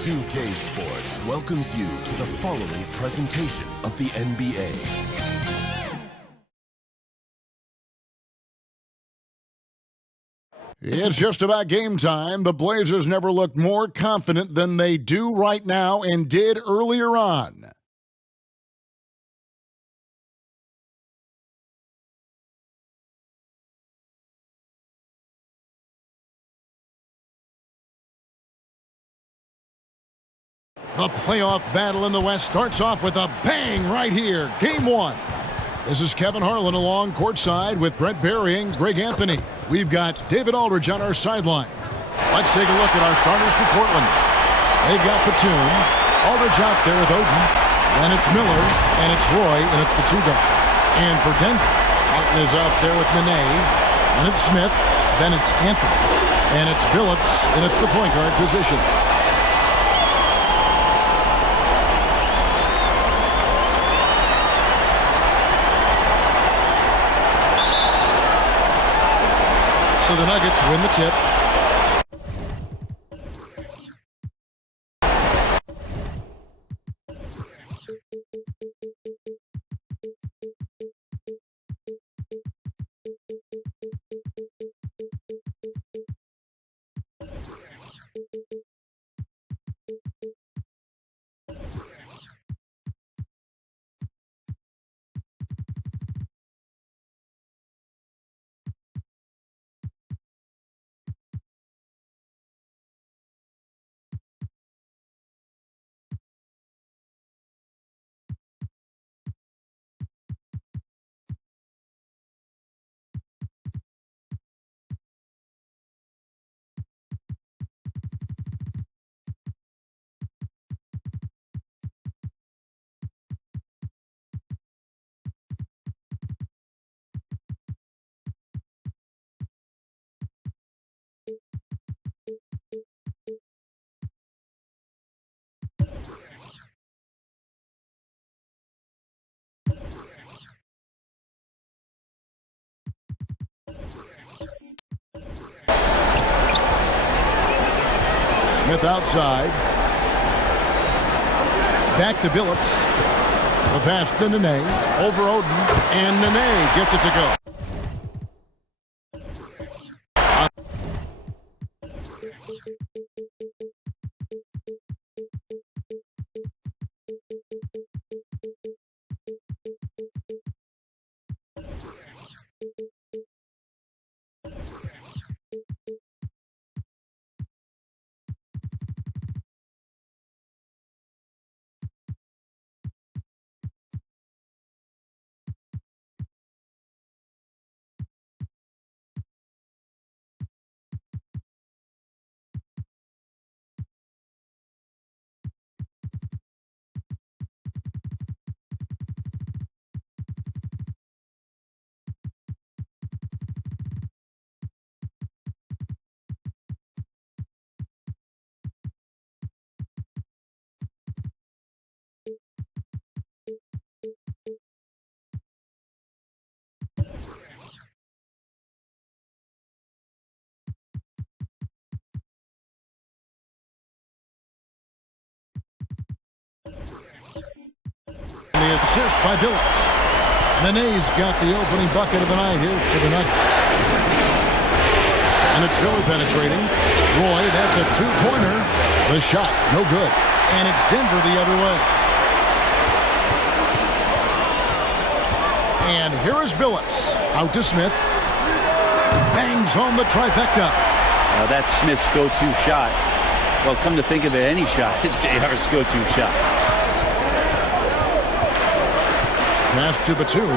2K Sports welcomes you to the following presentation of the NBA. It's just about game time. The Blazers never looked more confident than they do right now and did earlier on. The playoff battle in the West starts off with a bang right here. Game one. This is Kevin Harlan along courtside with Brent Berry and Greg Anthony. We've got David Aldridge on our sideline. Let's take a look at our starters for Portland. They've got Batum, Aldridge out there with Oden, then it's Miller, and it's Roy in at the two-guard. And for Denver, Martin is out there with Nene, then it's Smith, then it's Anthony, and it's Billups in at the point guard position. So the Nuggets win the tip. Smith outside. Back to Billups. The pass to Nene. Over Oden. And Nene gets it to go. The assist by Billups. Nene's got the opening bucket of the night here for the Nuggets. And it's Miller penetrating. Roy, that's a two-pointer. The shot, no good. And it's Denver the other way. And here is Billups. Out to Smith. Bangs home the trifecta. That's Smith's go-to shot. Well, come to think of it, any shot is JR's go-to shot. Pass to Batum.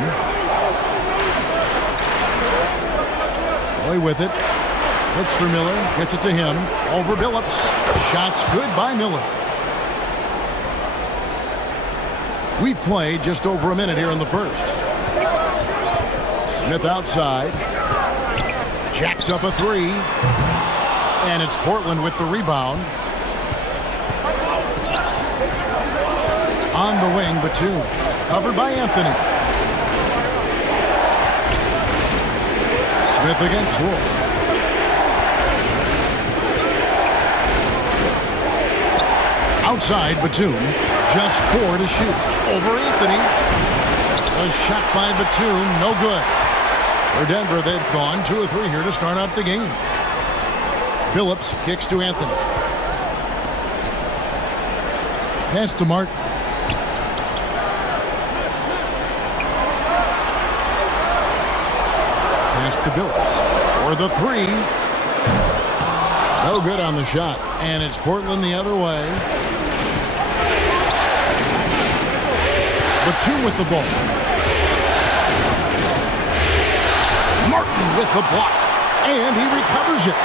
Roy with it. Looks for Miller. Gets it to him. Over Billups. Shots good by Miller. We've played just over a minute here in the first. Smith outside. Jacks up a three. And it's Portland with the rebound. On the wing, Batum. Covered by Anthony. Smith against Roy. Outside, Batum. Just 4 to shoot. Over Anthony. A shot by Batum. No good. For Denver, they've gone 2 of 3 here to start out the game. Phillips kicks to Anthony. Pass to Martin. Pass to Phillips. For the 3. No good on the shot. And it's Portland the other way. Batum with the ball. Martin with the block. And he recovers it.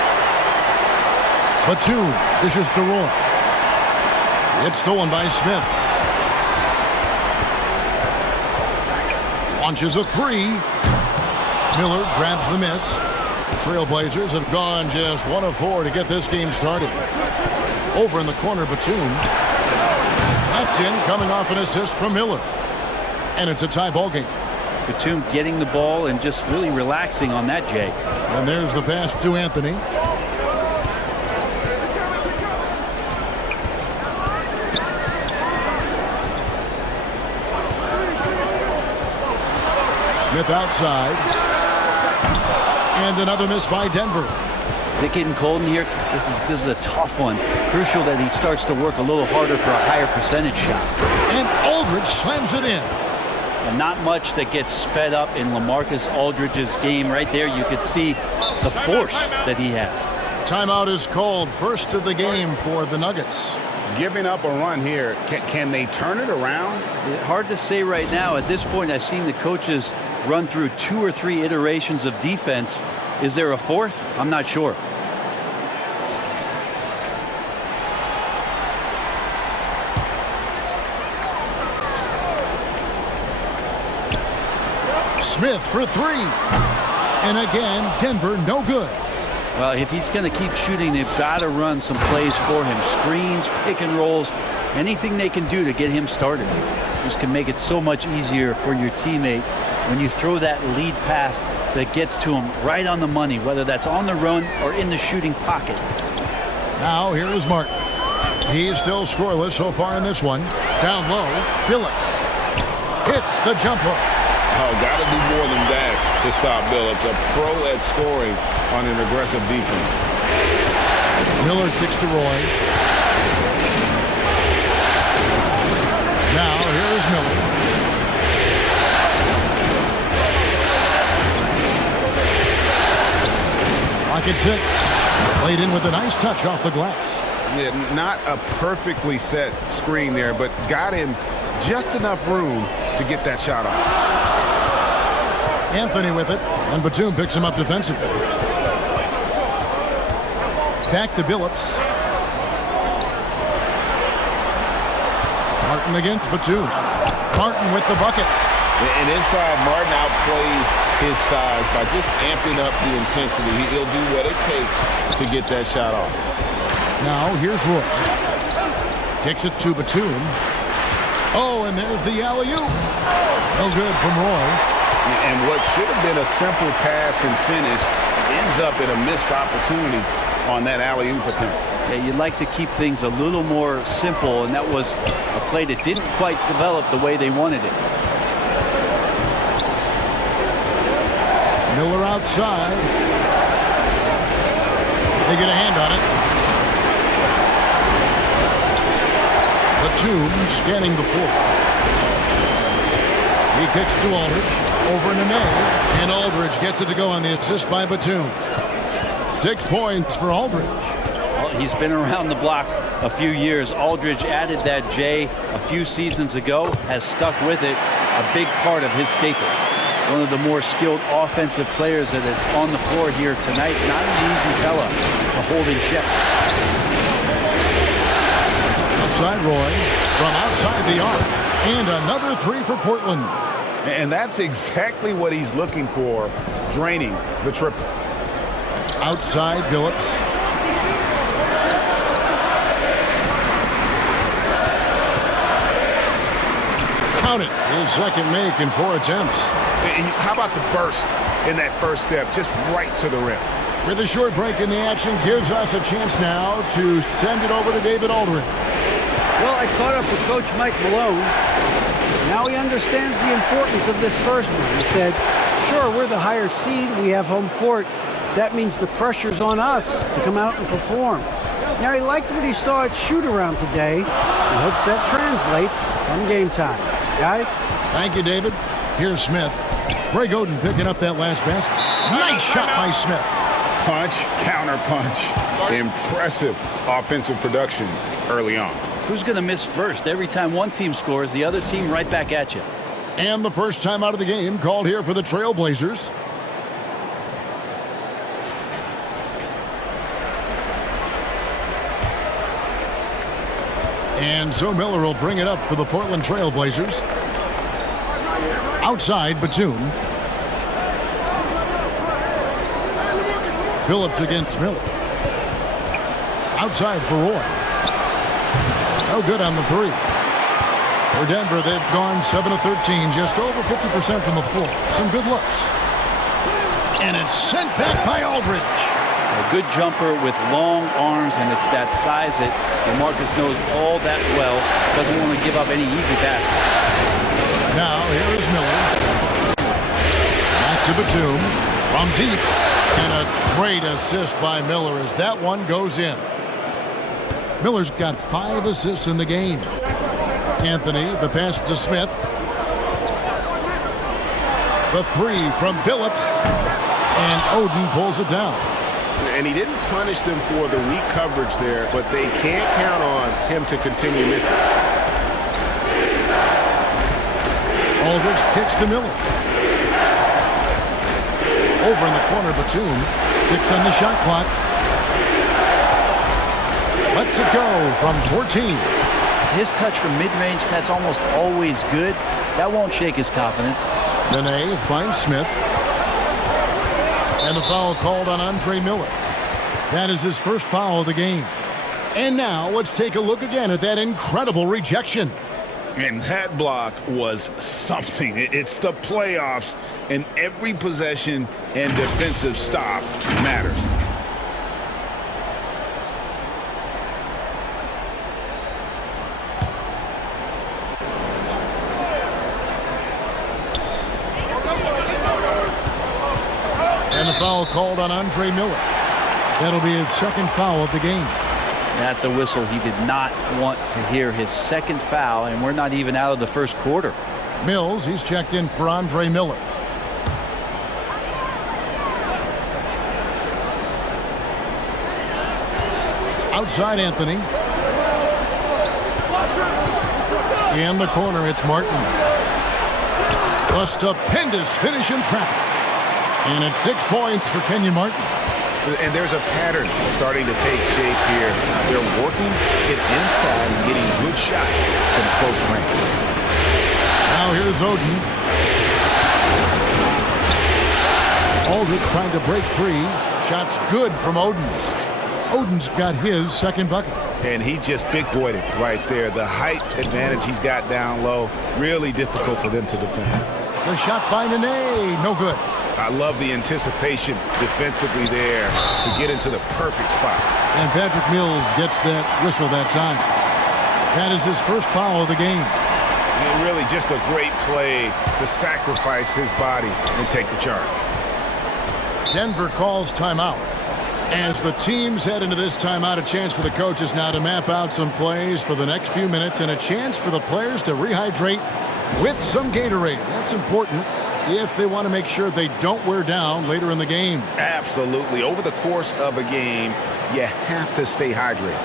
Batum dishes to Roy. It's stolen by Smith. Launches a 3. Miller grabs the miss. The Trailblazers have gone just 1 of 4 to get this game started. Over in the corner, Batum. That's in, coming off an assist from Miller. And it's a tie ball game. Batum getting the ball and just really relaxing on that, Jay. And there's the pass to Anthony. Smith outside. And another miss by Denver. Is it getting cold in here? This is a tough one. Crucial that he starts to work a little harder for a higher percentage shot. And Aldridge slams it in. And not much that gets sped up in LaMarcus Aldridge's game. Right there, you could see the force that he has. Timeout is called. First of the game for the Nuggets. Giving up a run here. Can they turn it around? Hard to say right now. At this point, I've seen the coaches run through 2 or 3 iterations of defense. Is there a 4th? I'm not sure. Smith for 3. And again, Denver no good. Well, if he's going to keep shooting, they've got to run some plays for him. Screens, pick and rolls, anything they can do to get him started. This can make it so much easier for your teammate when you throw that lead pass that gets to him right on the money, whether that's on the run or in the shooting pocket. Now here is Martin. He's still scoreless so far in this one. Down low, Phillips hits the jumper. Oh, got to do more than that to stop Phillips. A pro at scoring on an aggressive defense. Miller kicks to Roy. Now here is Miller. Pocket 6. Played in with a nice touch off the glass. Yeah, not a perfectly set screen there, but got him just enough room to get that shot off. Anthony with it, and Batum picks him up defensively. Back to Phillips. Martin against Batum. Martin with the bucket. And inside, Martin outplays his size by just amping up the intensity. He'll do what it takes to get that shot off. Now here's Roy. Kicks it to Batum. Oh, and there's the alley-oop. No good from Roy. And what should have been a simple pass and finish ends up in a missed opportunity on that alley-oop attempt. Yeah, you'd like to keep things a little more simple, and that was a play that didn't quite develop the way they wanted it. Miller outside. They get a hand on it. Batum scanning the floor. He kicks to Aldridge. Over Nene. And Aldridge gets it to go on the assist by Batum. 6 points for Aldridge. Well, he's been around the block a few years. Aldridge added that J a few seasons ago, has stuck with it, a big part of his staple. One of the more skilled offensive players that is on the floor here tonight. Not an easy fella to hold in check. Outside Roy from outside the arc. And another 3 for Portland. And that's exactly what he's looking for, draining the triple. Outside Phillips. Count it. His second make in 4 attempts. And how about the burst in that first step, just right to the rim? With a short break in the action, gives us a chance now to send it over to David Aldridge. Well, I caught up with Coach Mike Malone. Now he understands the importance of this first one. He said, sure, we're the higher seed. We have home court. That means the pressure's on us to come out and perform. Now, he liked what he saw at shoot-around today and hopes that translates come game time. Guys? Thank you, David. Here's Smith. Greg Oden picking up that last basket. Nice shot by Smith. Punch, counter punch. Impressive offensive production early on. Who's going to miss first? Every time one team scores, the other team right back at you. And the first time out of the game called here for the Trailblazers. And so Miller will bring it up for the Portland Trailblazers. Outside, Batum. Phillips against Miller. Outside for Roy. No good on the three. For Denver, they've gone 7 of 13, just over 50% from the floor. Some good looks. And it's sent back by Aldridge. A good jumper with long arms, and it's that size that DeMarcus knows all that well. Doesn't want to give up any easy baskets. Now, here is Miller. Back to Batum. From deep. And a great assist by Miller as that one goes in. Miller's got 5 assists in the game. Anthony, the pass to Smith. The three from Billups. And Oden pulls it down. And he didn't punish them for the weak coverage there, but they can't count on him to continue missing. Aldridge kicks to Miller. Over in the corner, Batum. 6 on the shot clock. Lets it go from 14. His touch from mid-range, that's almost always good. That won't shake his confidence. Nene finds Smith. And the foul called on Andre Miller. That is his first foul of the game. And now let's take a look again at that incredible rejection. And that block was something. It's the playoffs, and every possession and defensive stop matters. And the foul called on Andre Miller. That'll be his second foul of the game. That's a whistle he did not want to hear. His second foul, and we're not even out of the first quarter. Mills, he's checked in for Andre Miller. Outside Anthony. In the corner, it's Martin. A stupendous finish in traffic. And it's 6 points for Kenyon Martin. And there's a pattern starting to take shape here. They're working it inside and getting good shots from close range. Now here's Oden. Aldridge trying to break free. Shots good from Oden. Oden's got his second bucket. And he just big-boyed it right there. The height advantage he's got down low, really difficult for them to defend. The shot by Nene, no good. I love the anticipation defensively there to get into the perfect spot. And Patrick Mills gets that whistle that time. That is his first foul of the game. And really just a great play to sacrifice his body and take the charge. Denver calls timeout. As the teams head into this timeout, a chance for the coaches now to map out some plays for the next few minutes and a chance for the players to rehydrate with some Gatorade. That's important if they want to make sure they don't wear down later in the game. Absolutely. Over the course of a game, you have to stay hydrated.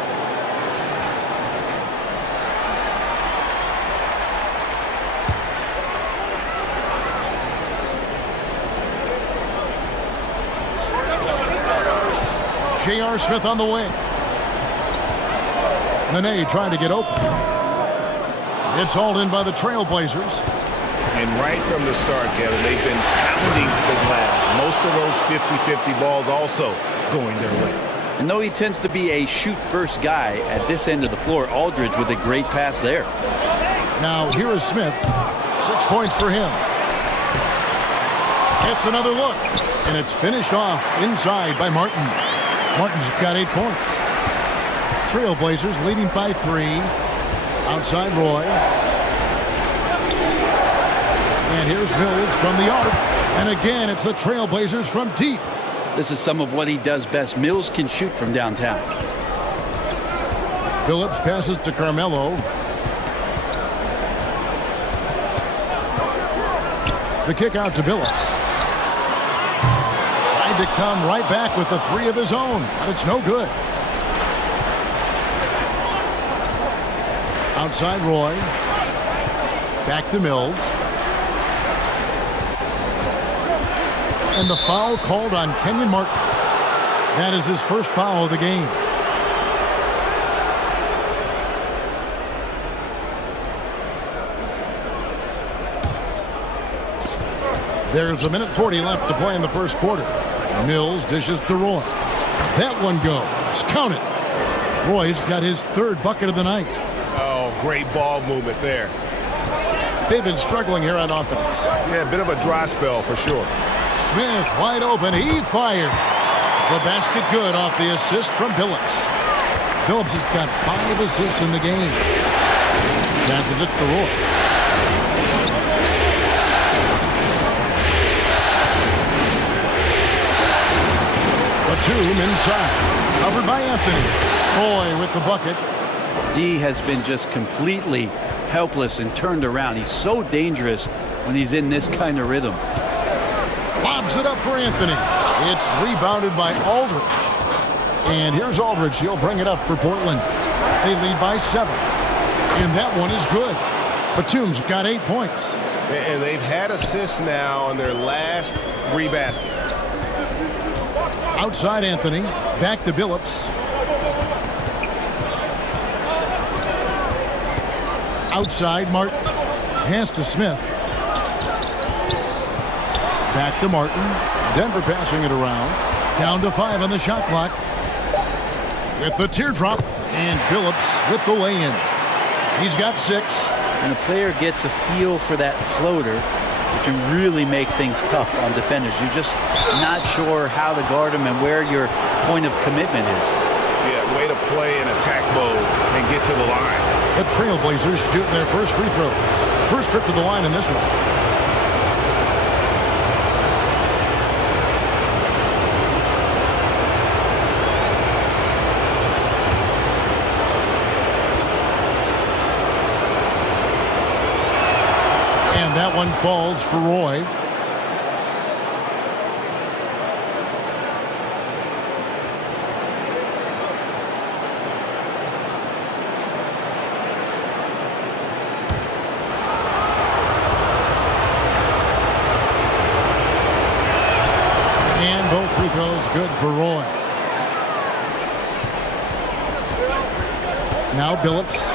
J.R. Smith on the wing. Nene trying to get open. It's hauled in by the Trailblazers. And right from the start, Kevin, they've been pounding the glass. Most of those 50-50 balls also going their way. And though he tends to be a shoot-first guy at this end of the floor, Aldridge with a great pass there. Now here is Smith. 6 points for him. It's another look. And it's finished off inside by Martin. Martin's got 8 points. Trailblazers leading by 3. Outside Roy. And here's Mills from the arc. And again, it's the Trailblazers from deep. This is some of what he does best. Mills can shoot from downtown. Phillips passes to Carmelo. The kick out to Billups. Tried to come right back with the three of his own, but it's no good. Outside Roy. Back to Mills. And the foul called on Kenyon Martin. That is his first foul of the game. There's 1:40 left to play in the first quarter. Mills dishes to Roy. That one goes. Count it. Roy's got his third bucket of the night. Oh, great ball movement there. They've been struggling here on offense. Yeah, a bit of a dry spell for sure. Smith wide open. He fires. The basket good off the assist from Billups. Billups has got 5 assists in the game. Passes it to Roy. Batum inside. Covered by Anthony. Roy with the bucket. D has been just completely helpless and turned around. He's so dangerous when he's in this kind of rhythm. Lobs it up for Anthony. It's rebounded by Aldridge. And here's Aldridge. He'll bring it up for Portland. They lead by 7. And that one is good. Batum's got 8 points. And they've had assists now on their last 3 baskets. Outside Anthony. Back to Billups. Outside Martin. Pass to Smith. Back to Martin. Denver passing it around. Down to 5 on the shot clock. With the teardrop. And Billups with the lay-in. He's got 6. When a player gets a feel for that floater, it can really make things tough on defenders. You're just not sure how to guard them and where your point of commitment is. Yeah, way to play in attack mode and get to the line. The Trailblazers shooting their first free throws. First trip to the line in this one. And that one falls for Roy. And both free throws good for Roy. Now Billups.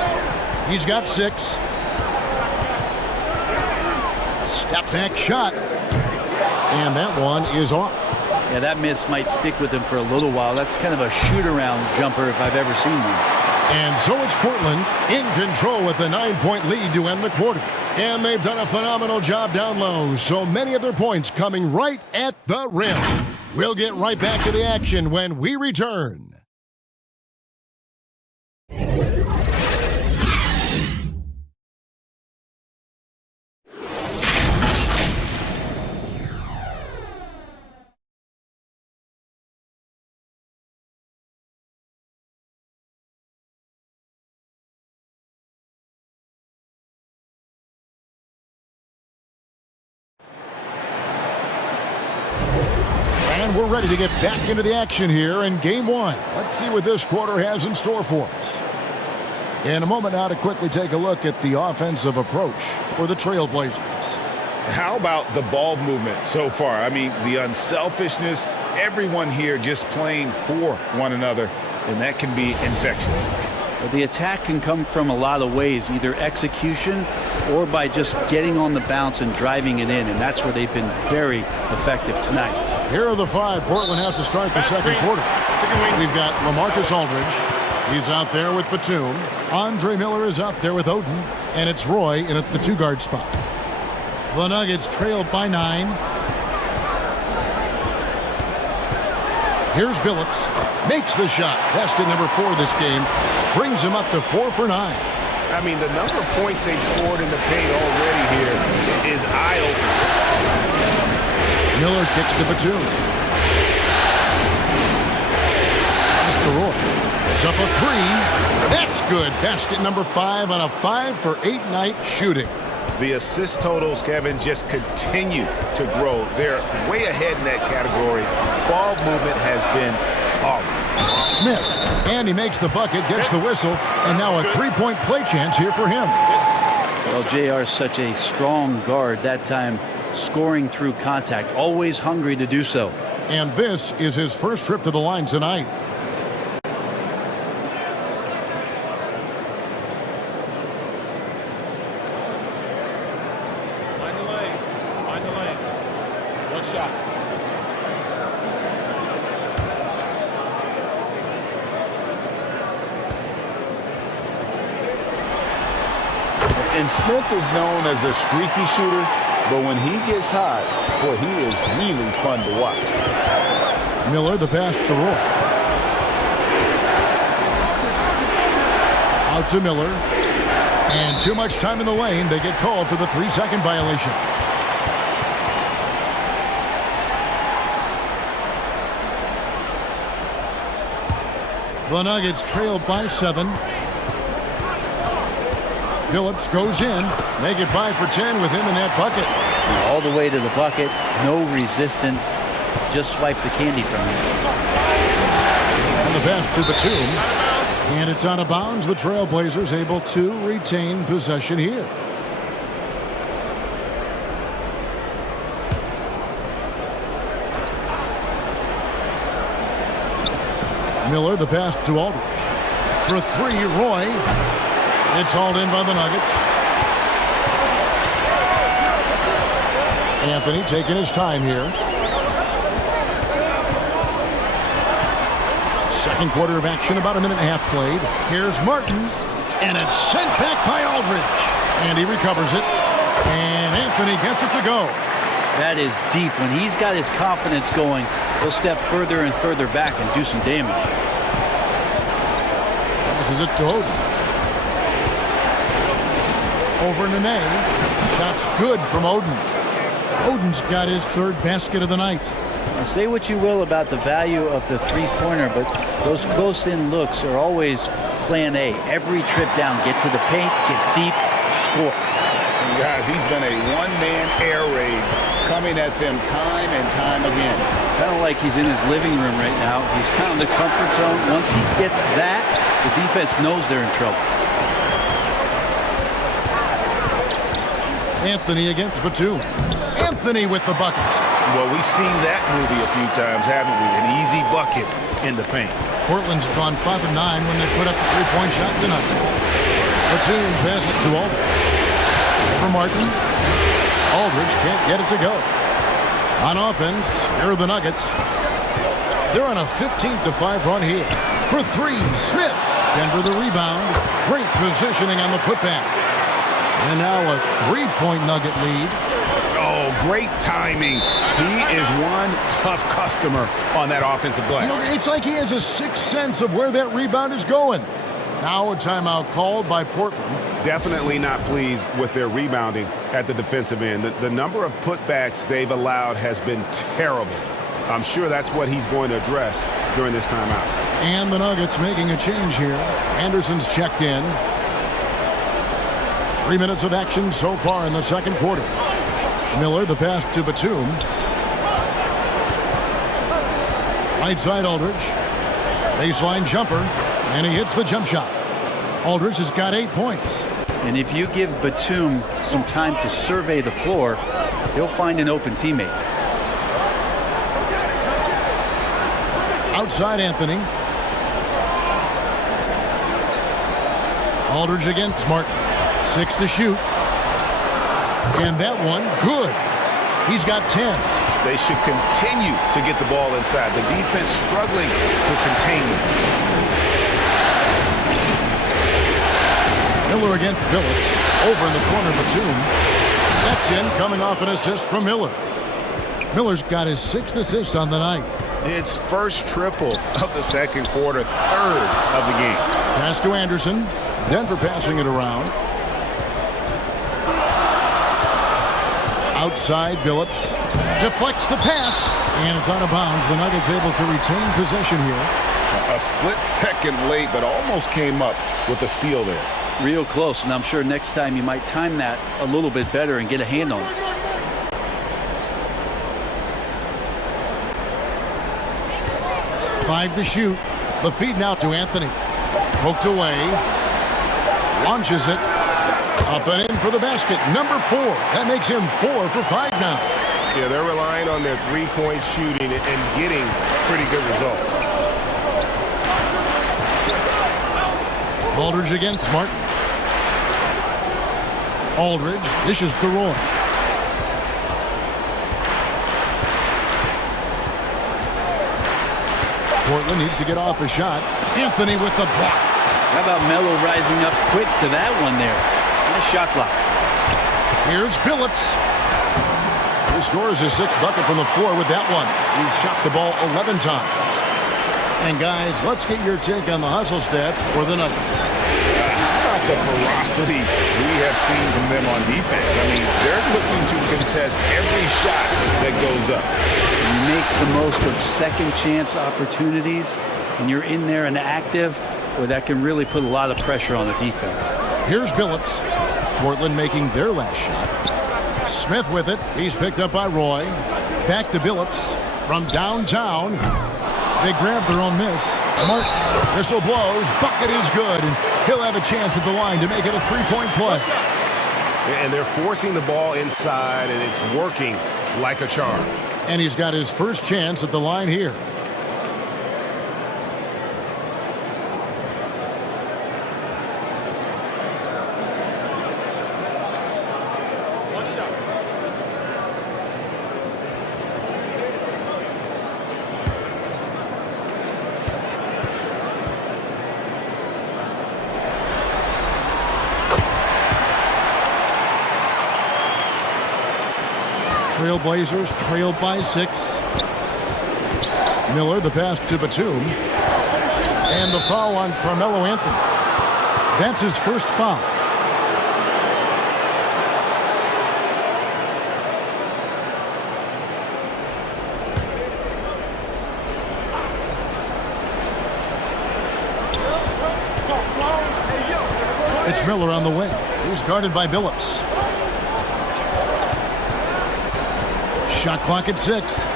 He's got 6. Step back shot. And that one is off. Yeah, that miss might stick with him for a little while. That's kind of a shoot-around jumper if I've ever seen one. And so it's Portland in control with a 9-point lead to end the quarter. And they've done a phenomenal job down low. So many of their points coming right at the rim. We'll get right back to the action when we return. And we're ready to get back into the action here in Game 1. Let's see what this quarter has in store for us. In a moment now to quickly take a look at the offensive approach for the Trailblazers. How about the ball movement so far? I mean, the unselfishness, everyone here just playing for one another, and that can be infectious. Well, the attack can come from a lot of ways, either execution or by just getting on the bounce and driving it in, and that's where they've been very effective tonight. Here are the 5 Portland has to start the second quarter. We've got LaMarcus Aldridge. He's out there with Batum. Andre Miller is out there with Oden. And it's Roy in at the 2-guard spot. The Nuggets trailed by 9. Here's Billups. Makes the shot. Basket number 4 this game. Brings him up to 4 for 9. I mean, the number of points they've scored in the paint already here is eye-opening. Miller kicks to Batum. Mr. Roy. It's up a three. That's good. Basket number 5 on a 5-for-8 night shooting. The assist totals, Kevin, just continue to grow. They're way ahead in that category. Ball movement has been flawless. Smith, and he makes the bucket, gets the whistle, and now a three-point play chance here for him. Well, JR is such a strong guard that time, scoring through contact, always hungry to do so. And this is his first trip to the line tonight. Find the lane. One shot. And Smith is known as a streaky shooter, but when he gets hot, boy, he is really fun to watch. Miller, the pass to Roy. Out to Miller. And too much time in the lane. They get called for the 3-second violation. The Nuggets trail by 7. Phillips goes in. Make it 5 for 10 with him in that bucket. All the way to the bucket, no resistance, just swipe the candy from him. And the pass to Batum. And it's out of bounds. The Trailblazers able to retain possession here. Miller, the pass to Aldridge. For 3, Roy. It's hauled in by the Nuggets. Anthony taking his time here. Second quarter of action, about a minute and a half played. Here's Martin, and it's sent back by Aldridge. And he recovers it, and Anthony gets it to go. That is deep. When he's got his confidence going, he'll step further and further back and do some damage. Passes it to Oden. Over Nene. Shot's good from Oden. Oden's got his 3rd basket of the night. Now, say what you will about the value of the three-pointer, but those close-in looks are always plan A. Every trip down, get to the paint, get deep, score. And guys, he's been a one-man air raid coming at them time and time again. Kind of like he's in his living room right now. He's found the comfort zone. Once he gets that, the defense knows they're in trouble. Anthony against Batum. Anthony with the bucket. Well, we've seen that movie a few times, haven't we? An easy bucket in the paint. Portland's gone 5 of 9 when they put up the 3-point shot tonight. Batum passes to Aldridge. For Martin. Aldridge can't get it to go. On offense, here are the Nuggets. They're on a 15-5 run here. For 3, Smith. Denver the rebound. Great positioning on the putback. And now a 3-point Nugget lead. Oh, great timing. He is one tough customer on that offensive glass. You know, it's like he has a sixth sense of where that rebound is going. Now a timeout called by Portland. Definitely not pleased with their rebounding at the defensive end. The number of putbacks they've allowed has been terrible. I'm sure that's what he's going to address during this timeout. And the Nuggets making a change here. Anderson's checked in. 3 minutes of action so far in the second quarter. Miller, the pass to Batum. Right side Aldridge. Baseline jumper. And he hits the jump shot. Aldridge has got 8 points. And if you give Batum some time to survey the floor, he'll find an open teammate. Outside Anthony. Aldridge against Martin. 6 to shoot. And that one, good. He's got 10. They should continue to get the ball inside. The defense struggling to contain them. Miller against Phillips. Over in the corner, Batum. That's in, coming off an assist from Miller. Miller's got his 6th assist on the night. It's first triple of the second quarter, 3rd of the game. Pass to Anderson. Denver passing it around. Outside, Billups deflects the pass, and it's out of bounds. The Nuggets able to retain possession here. A split second late, but almost came up with a steal there. Real close, and I'm sure next time you might time that a little bit better and get a hand on it. Five to shoot. The feed now to Anthony. Poked away. Launches it. Up and in for the basket. Number 4. That makes him 4 for 5 now. Yeah, they're relying on their three-point shooting and getting pretty good results. Aldridge against Martin. Aldridge dishes to Roy. Portland needs to get off a shot. Anthony with the block. How about Melo rising up quick to that one there? Nice shot block. Here's Billups. He scores his 6th bucket from the floor with that one. He's shot the ball 11 times. And guys, let's get your take on the hustle stats for the Nuggets. How about the ferocity we have seen from them on defense? I mean, they're looking to contest every shot that goes up. You make the most of second chance opportunities, and you're in there and active, well, that can really put a lot of pressure on the defense. Here's Billups. Portland making their last shot. Smith with it. He's picked up by Roy. Back to Billups from downtown. They grab their own miss. Smart. Whistle blows. Bucket is good. And he'll have a chance at the line to make it a 3-point play. And they're forcing the ball inside, and it's working like a charm. And he's got his first chance at the line here. Trailblazers trailed by 6. Miller, the pass to Batum. And the foul on Carmelo Anthony. That's his first foul. It's Miller on the wing. He's guarded by Billups. Shot clock at 6.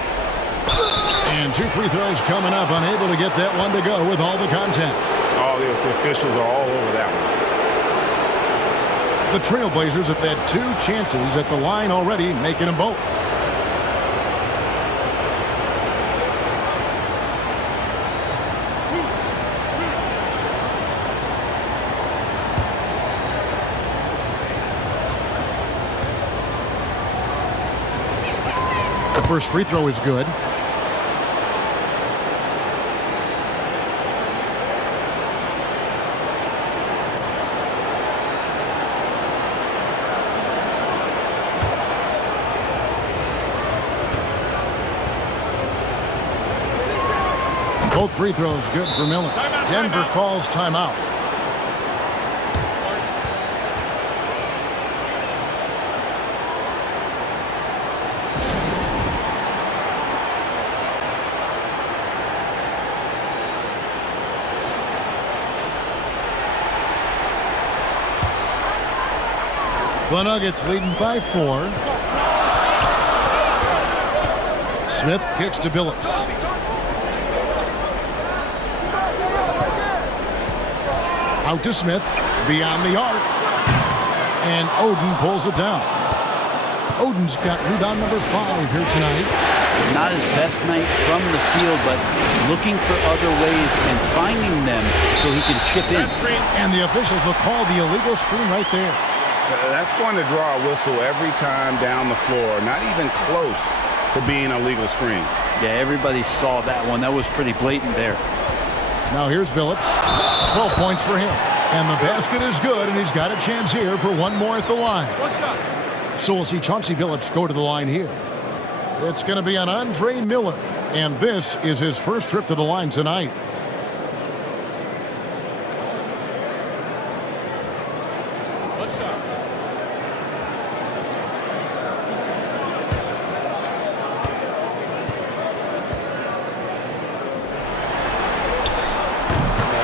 And 2 free throws coming up. Unable to get that one to go with all the contact. Oh, the officials are all over that one. The Trailblazers have had 2 chances at the line already, making them both. The first free throw is good. Both free throws good for Miller. Denver calls timeout. The Nuggets leading by 4. Smith kicks to Billups. Out to Smith, beyond the arc. And Oden pulls it down. Oden's got rebound number 5 here tonight. Not his best night from the field, but looking for other ways and finding them so he can chip in. And the officials will call the illegal screen right there. That's going to draw a whistle every time down the floor. Not even close to being a legal screen. Yeah, everybody saw that one. That was pretty blatant there. Now here's Billups. 12 points for him. And the basket is good, and he's got a chance here for one more at the line. So we'll see Chauncey Billups go to the line here. It's going to be on Andre Miller. And this is his first trip to the line tonight. What's up?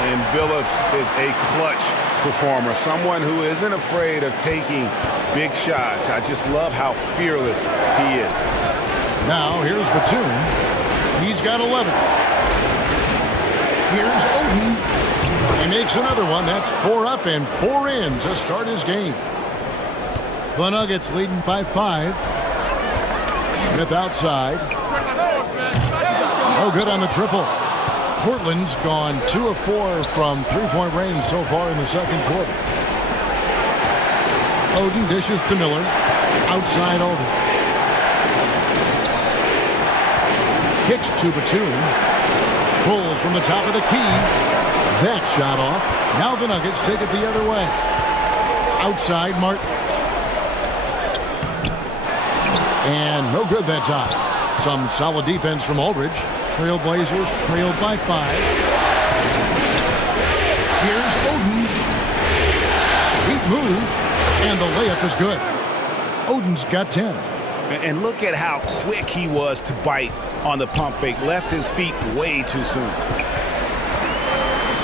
And Billups is a clutch performer, someone who isn't afraid of taking big shots. I just love how fearless he is. Now here's Batum. He's got 11. Here's Oden. He makes another one. That's 4 up and 4 in to start his game. The Nuggets leading by 5. Smith outside. No good on the triple. Portland's gone 2 of 4 from three-point range so far in the second quarter. Oden dishes to Miller. Outside Aldridge. Kicks to Batum. Pulls from the top of the key. That shot off. Now the Nuggets take it the other way. Outside Martin. And no good that time. Some solid defense from Aldridge. Trailblazers trailed by 5. Here's Oden. Sweet move. And the layup is good. Oden's got 10. And look at how quick he was to bite on the pump fake. Left his feet way too soon.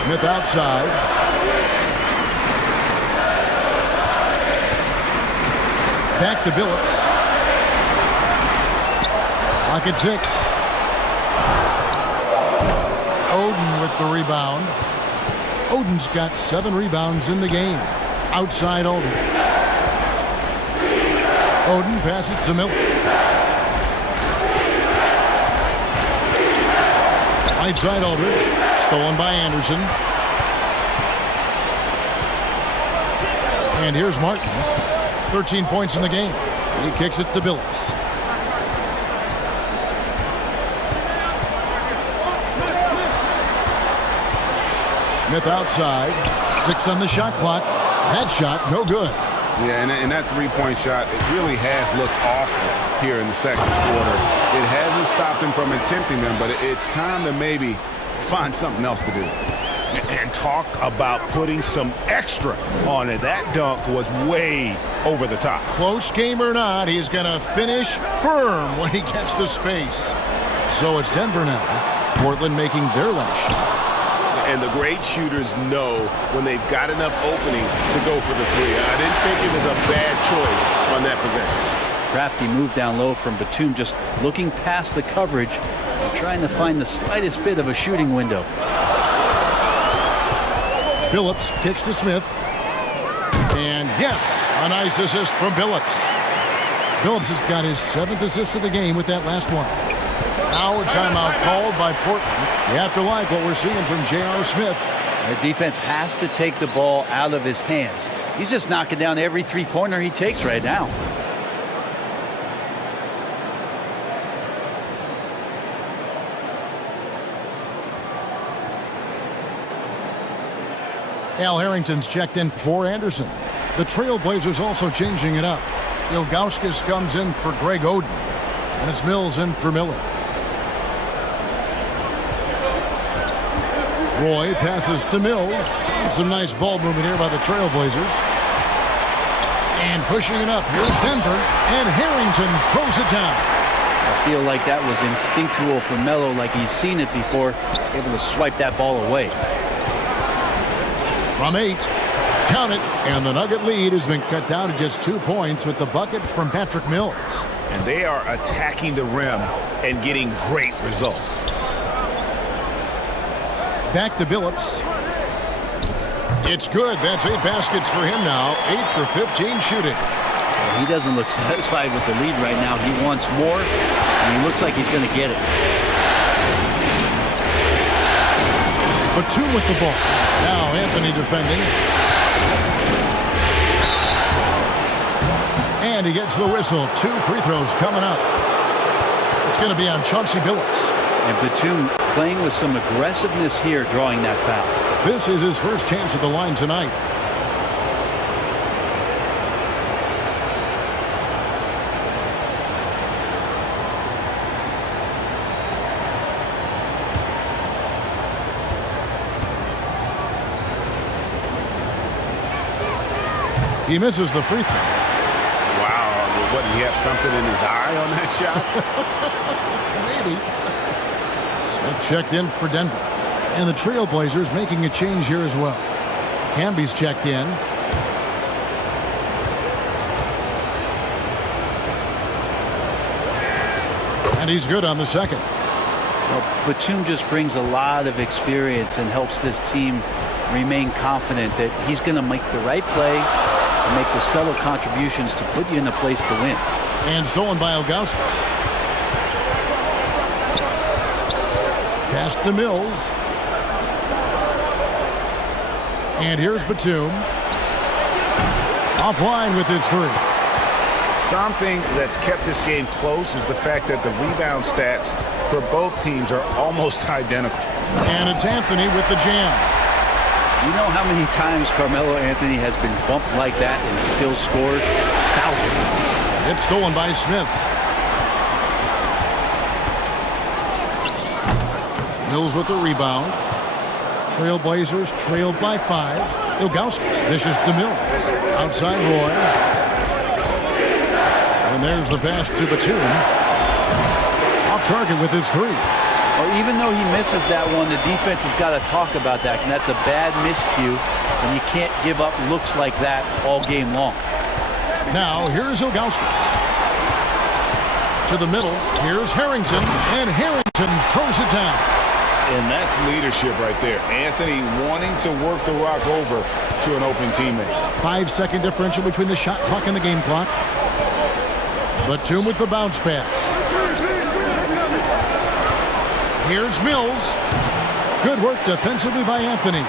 Smith outside. Back to Billups. Lock at 6. Oden with the rebound. Oden's got 7 rebounds in the game. Outside Aldridge. Oden passes to Miller. Right side Aldridge. Stolen by Anderson. And here's Martin. 13 points in the game. He kicks it to Billups. Smith outside. 6 on the shot clock. That shot, no good. Yeah, and that three-point shot, it really has looked awful here in the second quarter. It hasn't stopped him from attempting them, but it's time to maybe find something else to do. And talk about putting some extra on it. That dunk was way over the top. Close game or not, he's going to finish firm when he gets the space. So it's Denver now. Portland making their last shot. And the great shooters know when they've got enough opening to go for the three. I didn't think it was a bad choice on that possession. Crafty move down low from Batum, just looking past the coverage and trying to find the slightest bit of a shooting window. Billups kicks to Smith. And yes, a nice assist from Billups. Billups has got his 7th assist of the game with that last one. Now a timeout called by Portland. You have to like what we're seeing from J.R. Smith. The defense has to take the ball out of his hands. He's just knocking down every three-pointer he takes right now. Al Harrington's checked in for Anderson. The Trailblazers also changing it up. Ilgauskas comes in for Greg Oden. And it's Mills in for Miller. Roy passes to Mills. Some nice ball movement here by the Trailblazers. And pushing it up. Here's Denver. And Harrington throws it down. I feel like that was instinctual for Melo, like he's seen it before, able to swipe that ball away. From 8. Count it. And the Nugget lead has been cut down to just 2 points with the bucket from Patrick Mills. And they are attacking the rim and getting great results. Back to Billups. It's good. That's 8 baskets for him now. 8 for 15 shooting. Well, he doesn't look satisfied with the lead right now. He wants more, and he looks like he's going to get it. Batum with the ball. Now Anthony defending. And he gets the whistle. 2 free throws coming up. It's going to be on Chauncey Billups. And Batum playing with some aggressiveness here, drawing that foul. This is his first chance at the line tonight. He misses the free throw. Wow. What, did he have something in his eye on that shot? Maybe. Smith checked in for Denver. And the Trailblazers making a change here as well. Camby's checked in. And he's good on the second. Well, Batum just brings a lot of experience and helps this team remain confident that he's going to make the right play and make the subtle contributions to put you in a place to win. And stolen by Ilgauskas. Pass to Mills. And here's Batum. Offline with his three. Something that's kept this game close is the fact that the rebound stats for both teams are almost identical. And it's Anthony with the jam. You know how many times Carmelo Anthony has been bumped like that and still scored? Thousands. It's stolen by Smith. Mills with the rebound. Trailblazers trailed by 5. Ilgauskas dishes to Mills. Outside Roy. And there's the pass to Batum. Off target with his three. Well, even though he misses that one, the defense has got to talk about that. And that's a bad miscue. And you can't give up looks like that all game long. Now, here's Ilgauskas. To the middle. Here's Harrington. And Harrington throws it down. And that's leadership right there. Anthony wanting to work the rock over to an open teammate. 5-second differential between the shot clock and the game clock. Batum with the bounce pass. Here's Mills. Good work defensively by Anthony.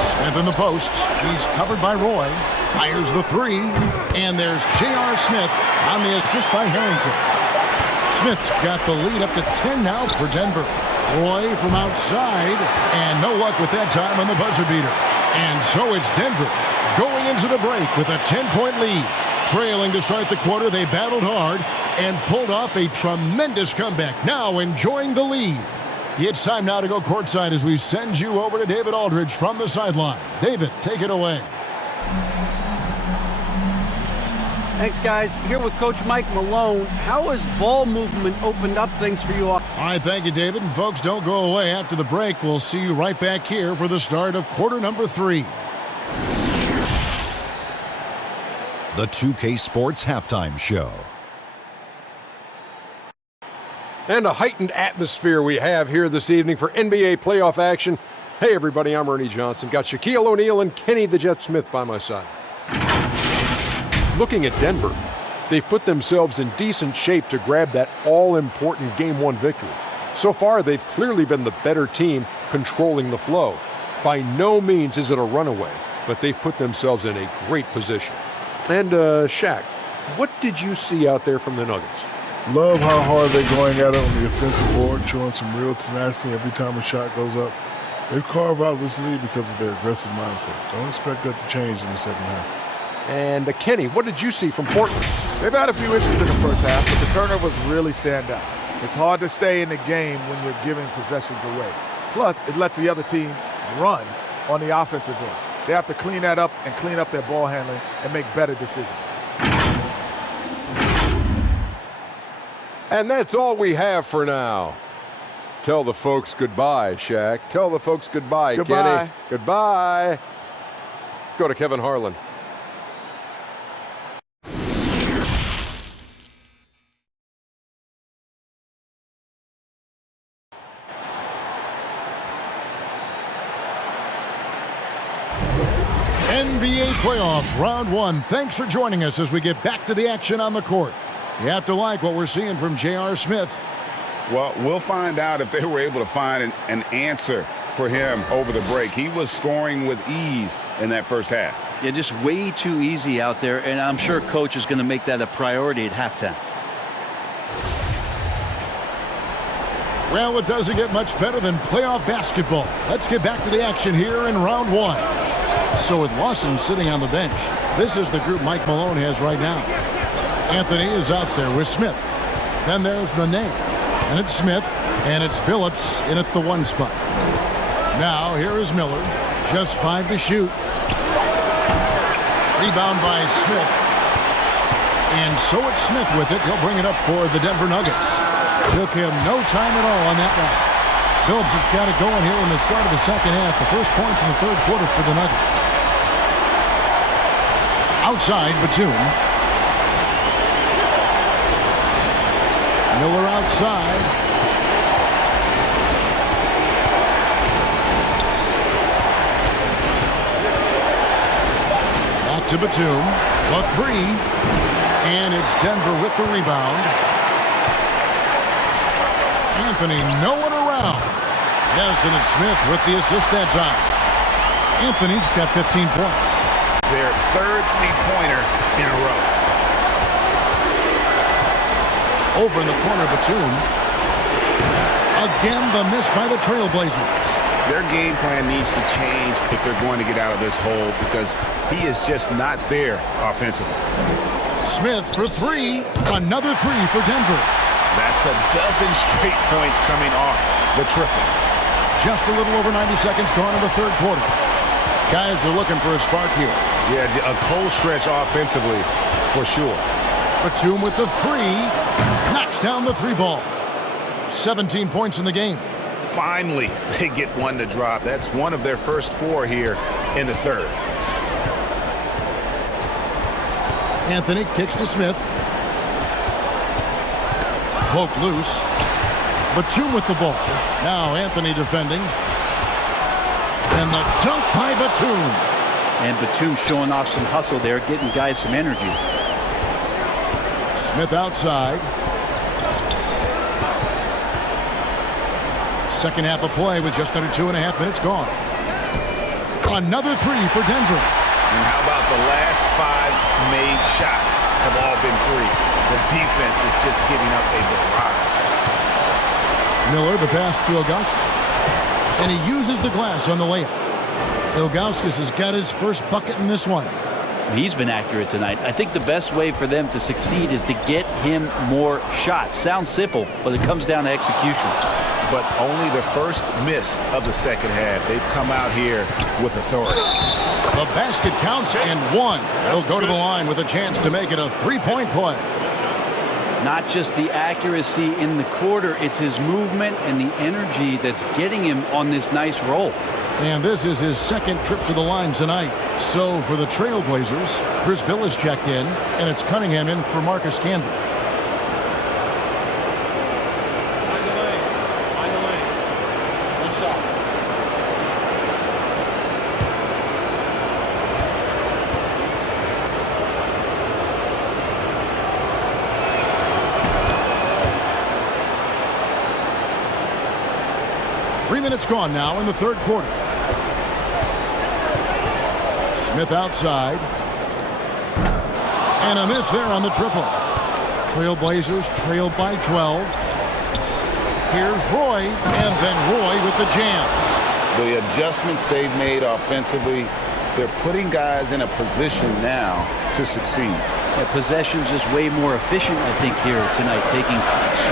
Smith in the posts. He's covered by Roy. Fires the three. And there's J.R. Smith on the assist by Harrington. Smith's got the lead up to 10 now for Denver. Roy from outside. And no luck with that time on the buzzer beater. And so it's Denver going into the break with a 10-point lead. Trailing to start the quarter, they battled hard and pulled off a tremendous comeback. Now enjoying the lead. It's time now to go courtside as we send you over to David Aldridge from the sideline. David, take it away. Thanks, guys. Here with Coach Mike Malone. How has ball movement opened up things for you all? All right, thank you, David. And folks, don't go away. After the break, we'll see you right back here for the start of quarter number 3. The 2K Sports Halftime Show. And a heightened atmosphere we have here this evening for NBA playoff action. Hey, everybody, I'm Ernie Johnson. Got Shaquille O'Neal and Kenny the Jet Smith by my side. Looking at Denver, they've put themselves in decent shape to grab that all-important Game 1 victory. So far, they've clearly been the better team controlling the flow. By no means is it a runaway, but they've put themselves in a great position. And, Shaq, what did you see out there from the Nuggets? Love how hard they're going at it on the offensive board, showing some real tenacity every time a shot goes up. They've carved out this lead because of their aggressive mindset. Don't expect that to change in the second half. And Kenny, what did you see from Portland? They've had a few issues in the first half, but the turnovers really stand out. It's hard to stay in the game when you're giving possessions away. Plus, it lets the other team run on the offensive end. They have to clean that up and clean up their ball handling and make better decisions. And that's all we have for now. Tell the folks goodbye, Shaq. Tell the folks goodbye, Goodbye. Kenny. Goodbye. Go to Kevin Harlan. NBA playoff round 1. Thanks for joining us as we get back to the action on the court. You have to like what we're seeing from J.R. Smith. Well, we'll find out if they were able to find an answer for him over the break. He was scoring with ease in that first half. Yeah, just way too easy out there, and I'm sure Coach is going to make that a priority at halftime. Well, it doesn't get much better than playoff basketball. Let's get back to the action here in round 1. So with Lawson sitting on the bench, this is the group Mike Malone has right now. Anthony is out there with Smith. Then there's Nene. And it's Smith. And it's Billups in at the 1 spot. Now here is Miller. Just 5 to shoot. Rebound by Smith. And so it's Smith with it. He'll bring it up for the Denver Nuggets. Took him no time at all on that one. Phillips has got it going here in the start of the second half. The first points in the third quarter for the Nuggets. Outside, Batum. Miller outside. Back to Batum. The three. And it's Denver with the rebound. Anthony, no one around. Yes, and it's Smith with the assist that time. Anthony's got 15 points. Their third three-pointer in a row. Over in the corner, Batum. Again, the miss by the Trailblazers. Their game plan needs to change if they're going to get out of this hole because he is just not there offensively. Smith for three. Another three for Denver. That's a dozen straight points coming off the triple. Just a little over 90 seconds gone in the third quarter. Guys are looking for a spark here. Yeah, a cold stretch offensively for sure. Batum with the three. Knocks down the three ball. 17 points in the game. Finally, they get one to drop. That's one of their first four here in the third. Anthony kicks to Smith. Poked loose. Batum with the ball. Now Anthony defending. And the dunk by Batum. And Batum showing off some hustle there, getting guys some energy. Smith outside. Second half of play with just under 2.5 minutes gone. Another three for Denver. And how about the last 5 made shots have all been threes? The defense is just giving up a barrage. Miller, the pass to Ilgauskas. And he uses the glass on the layup. Ilgauskas has got his first bucket in this one. He's been accurate tonight. I think the best way for them to succeed is to get him more shots. Sounds simple, but it comes down to execution. But only the first miss of the second half. They've come out here with authority. The basket counts and one. He'll go to the line with a chance to make it a three-point play. Not just the accuracy in the quarter, it's his movement and the energy that's getting him on this nice roll. And this is his second trip to the line tonight. So for the Trailblazers, Chris Billis checked in, and it's Cunningham in for Marcus Camby. Find the lane. One shot. Three minutes gone now in the third quarter. Smith outside. And a miss there on the triple. Trailblazers trail by 12. Here's Roy, and then Roy with the jam. The adjustments they've made offensively, they're putting guys in a position now to succeed. Yeah, possession's just way more efficient, I think, here tonight. Taking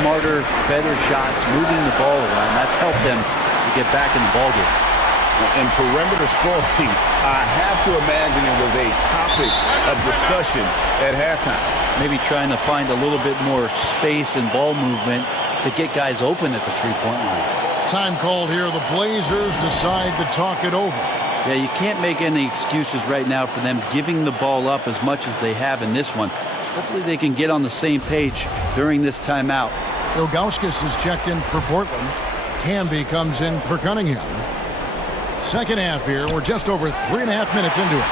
smarter, better shots, moving the ball around. That's helped them to get back in the ballgame. And perimeter scoring, I have to imagine it was a topic of discussion at halftime. Maybe trying to find a little bit more space and ball movement to get guys open at the three-point line. Time called here. The Blazers decide to talk it over. Yeah, you can't make any excuses right now for them giving the ball up as much as they have in this one. Hopefully they can get on the same page during this timeout. Ilgauskas is checked in for Portland. Camby comes in for Cunningham. Second half here. We're just over 3.5 minutes into it.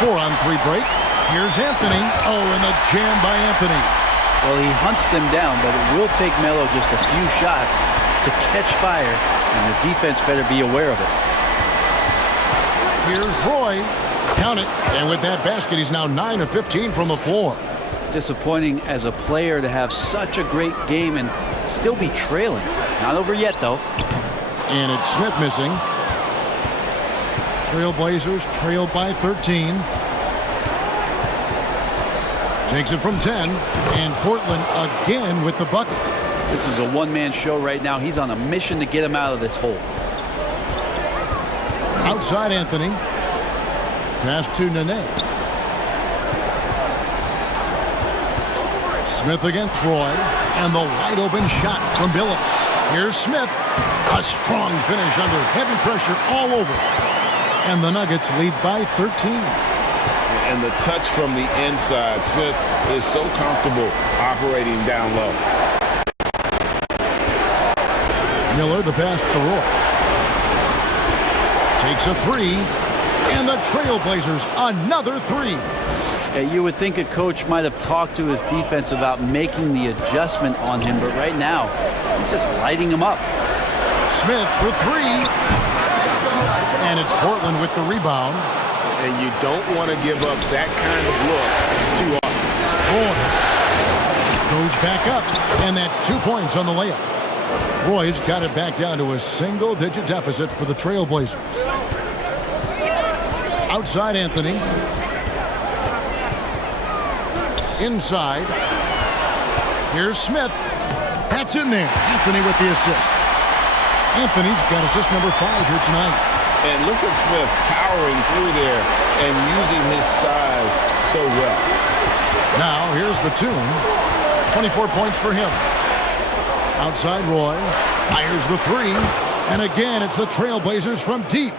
4-on-3 break. Here's Anthony. Oh, and the jam by Anthony. Well, he hunts them down, but it will take Melo just a few shots to catch fire, and the defense better be aware of it. Here's Roy. Count it. And with that basket, he's now 9 of 15 from the floor. Disappointing as a player to have such a great game and still be trailing. Not over yet, though. And it's Smith missing. Trailblazers trail by 13. Takes it from 10. And Portland again with the bucket. This is a one-man show right now. He's on a mission to get him out of this hole. Outside Anthony. Pass to Nene. Smith against Roy. And the wide open shot from Billups. Here's Smith. A strong finish under heavy pressure all over. And the Nuggets lead by 13. And the touch from the inside. Smith is so comfortable operating down low. Miller, the pass to Roy. Takes a three. And the Trailblazers, another three. Yeah, you would think a coach might have talked to his defense about making the adjustment on him, but right now, he's just lighting him up. Smith for three. And it's Portland with the rebound. And you don't want to give up that kind of look too often. Roy goes back up, and that's 2 points on the layup. Roy's got it back down to a single-digit deficit for the Trailblazers. Outside Anthony. Inside. Here's Smith. That's in there. Anthony with the assist. Anthony's got assist number 5 here tonight. And look at Smith powering through there and using his size so well. Now here's Batum. 24 points for him. Outside Roy. Fires the three. And again, it's the Trailblazers from deep.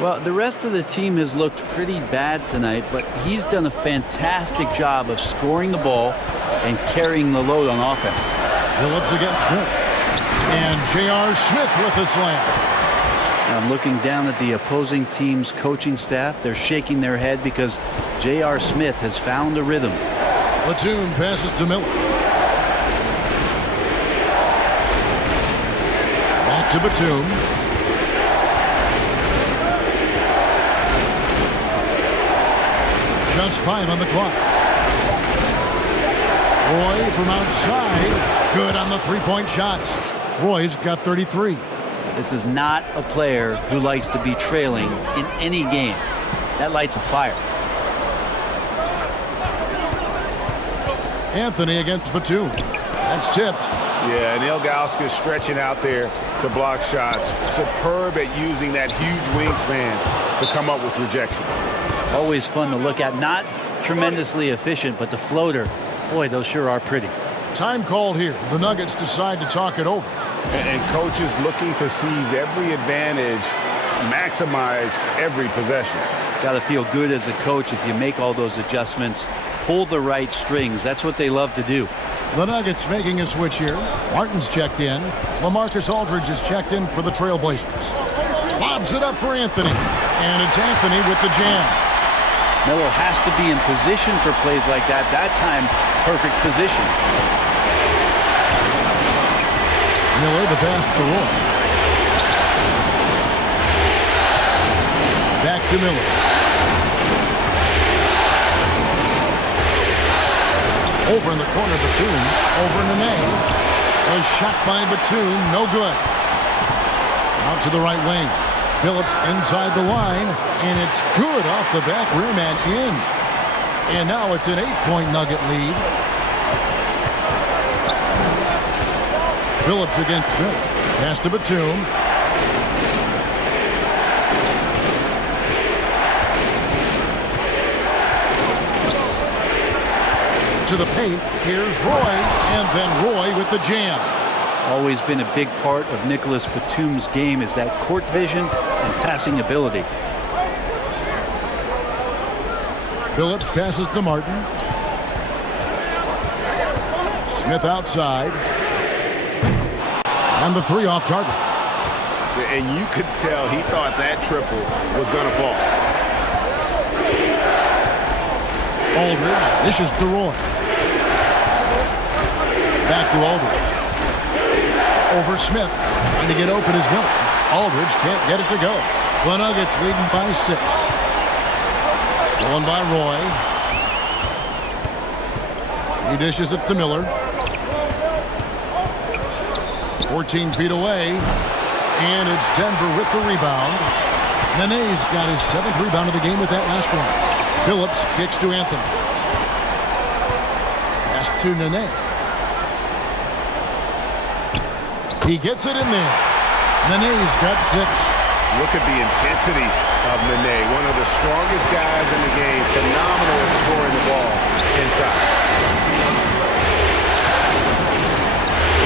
Well, the rest of the team has looked pretty bad tonight, but he's done a fantastic job of scoring the ball and carrying the load on offense. Billups against Smith. And J.R. Smith with the slam. I'm looking down at the opposing team's coaching staff. They're shaking their head because J.R. Smith has found a rhythm. Batum passes to Miller. Back to Batum. Just 5 on the clock. Roy from outside. Good on the three-point shot. Roy's got 33. This is not a player who likes to be trailing in any game. That lights a fire. Anthony against Batum. That's tipped. Yeah, and Ilgauskas stretching out there to block shots. Superb at using that huge wingspan to come up with rejections. Always fun to look at. Not tremendously efficient, but the floater, boy, those sure are pretty. Time called here. The Nuggets decide to talk it over. And coaches looking to seize every advantage, maximize every possession. Got to feel good as a coach if you make all those adjustments, pull the right strings. That's what they love to do. The Nuggets making a switch here. Martin's checked in. LaMarcus Aldridge is checked in for the Trailblazers. Lobs it up for Anthony. And it's Anthony with the jam. Miller has to be in position for plays like that. That time, perfect position. Miller, the pass to Roy. Back to Miller. Over in the corner, Batum. Over in the name. A shot by Batum, no good. Out to the right wing. Billups inside the line, and it's good off the back rim and in. And now it's an 8-point Nugget lead. Billups against Miller. Pass to Batum. To the paint. Here's Roy, and then Roy with the jam. Always been a big part of Nicholas Batum's game is that court vision and passing ability. Billups passes to Martin. Smith outside. And the three off target. And you could tell he thought that triple was going to fall. Aldridge dishes to Roy. Back to Aldridge. Over Smith. Trying to get open as Miller. Aldridge can't get it to go. The Nuggets leading by 6. Going by Roy. He dishes it to Miller. 14 feet away. And it's Denver with the rebound. Nene's got his 7th rebound of the game with that last one. Billups kicks to Anthony. Pass to Nene. He gets it in there. Nene's got 6. Look at the intensity of Nene, one of the strongest guys in the game. Phenomenal at scoring the ball inside.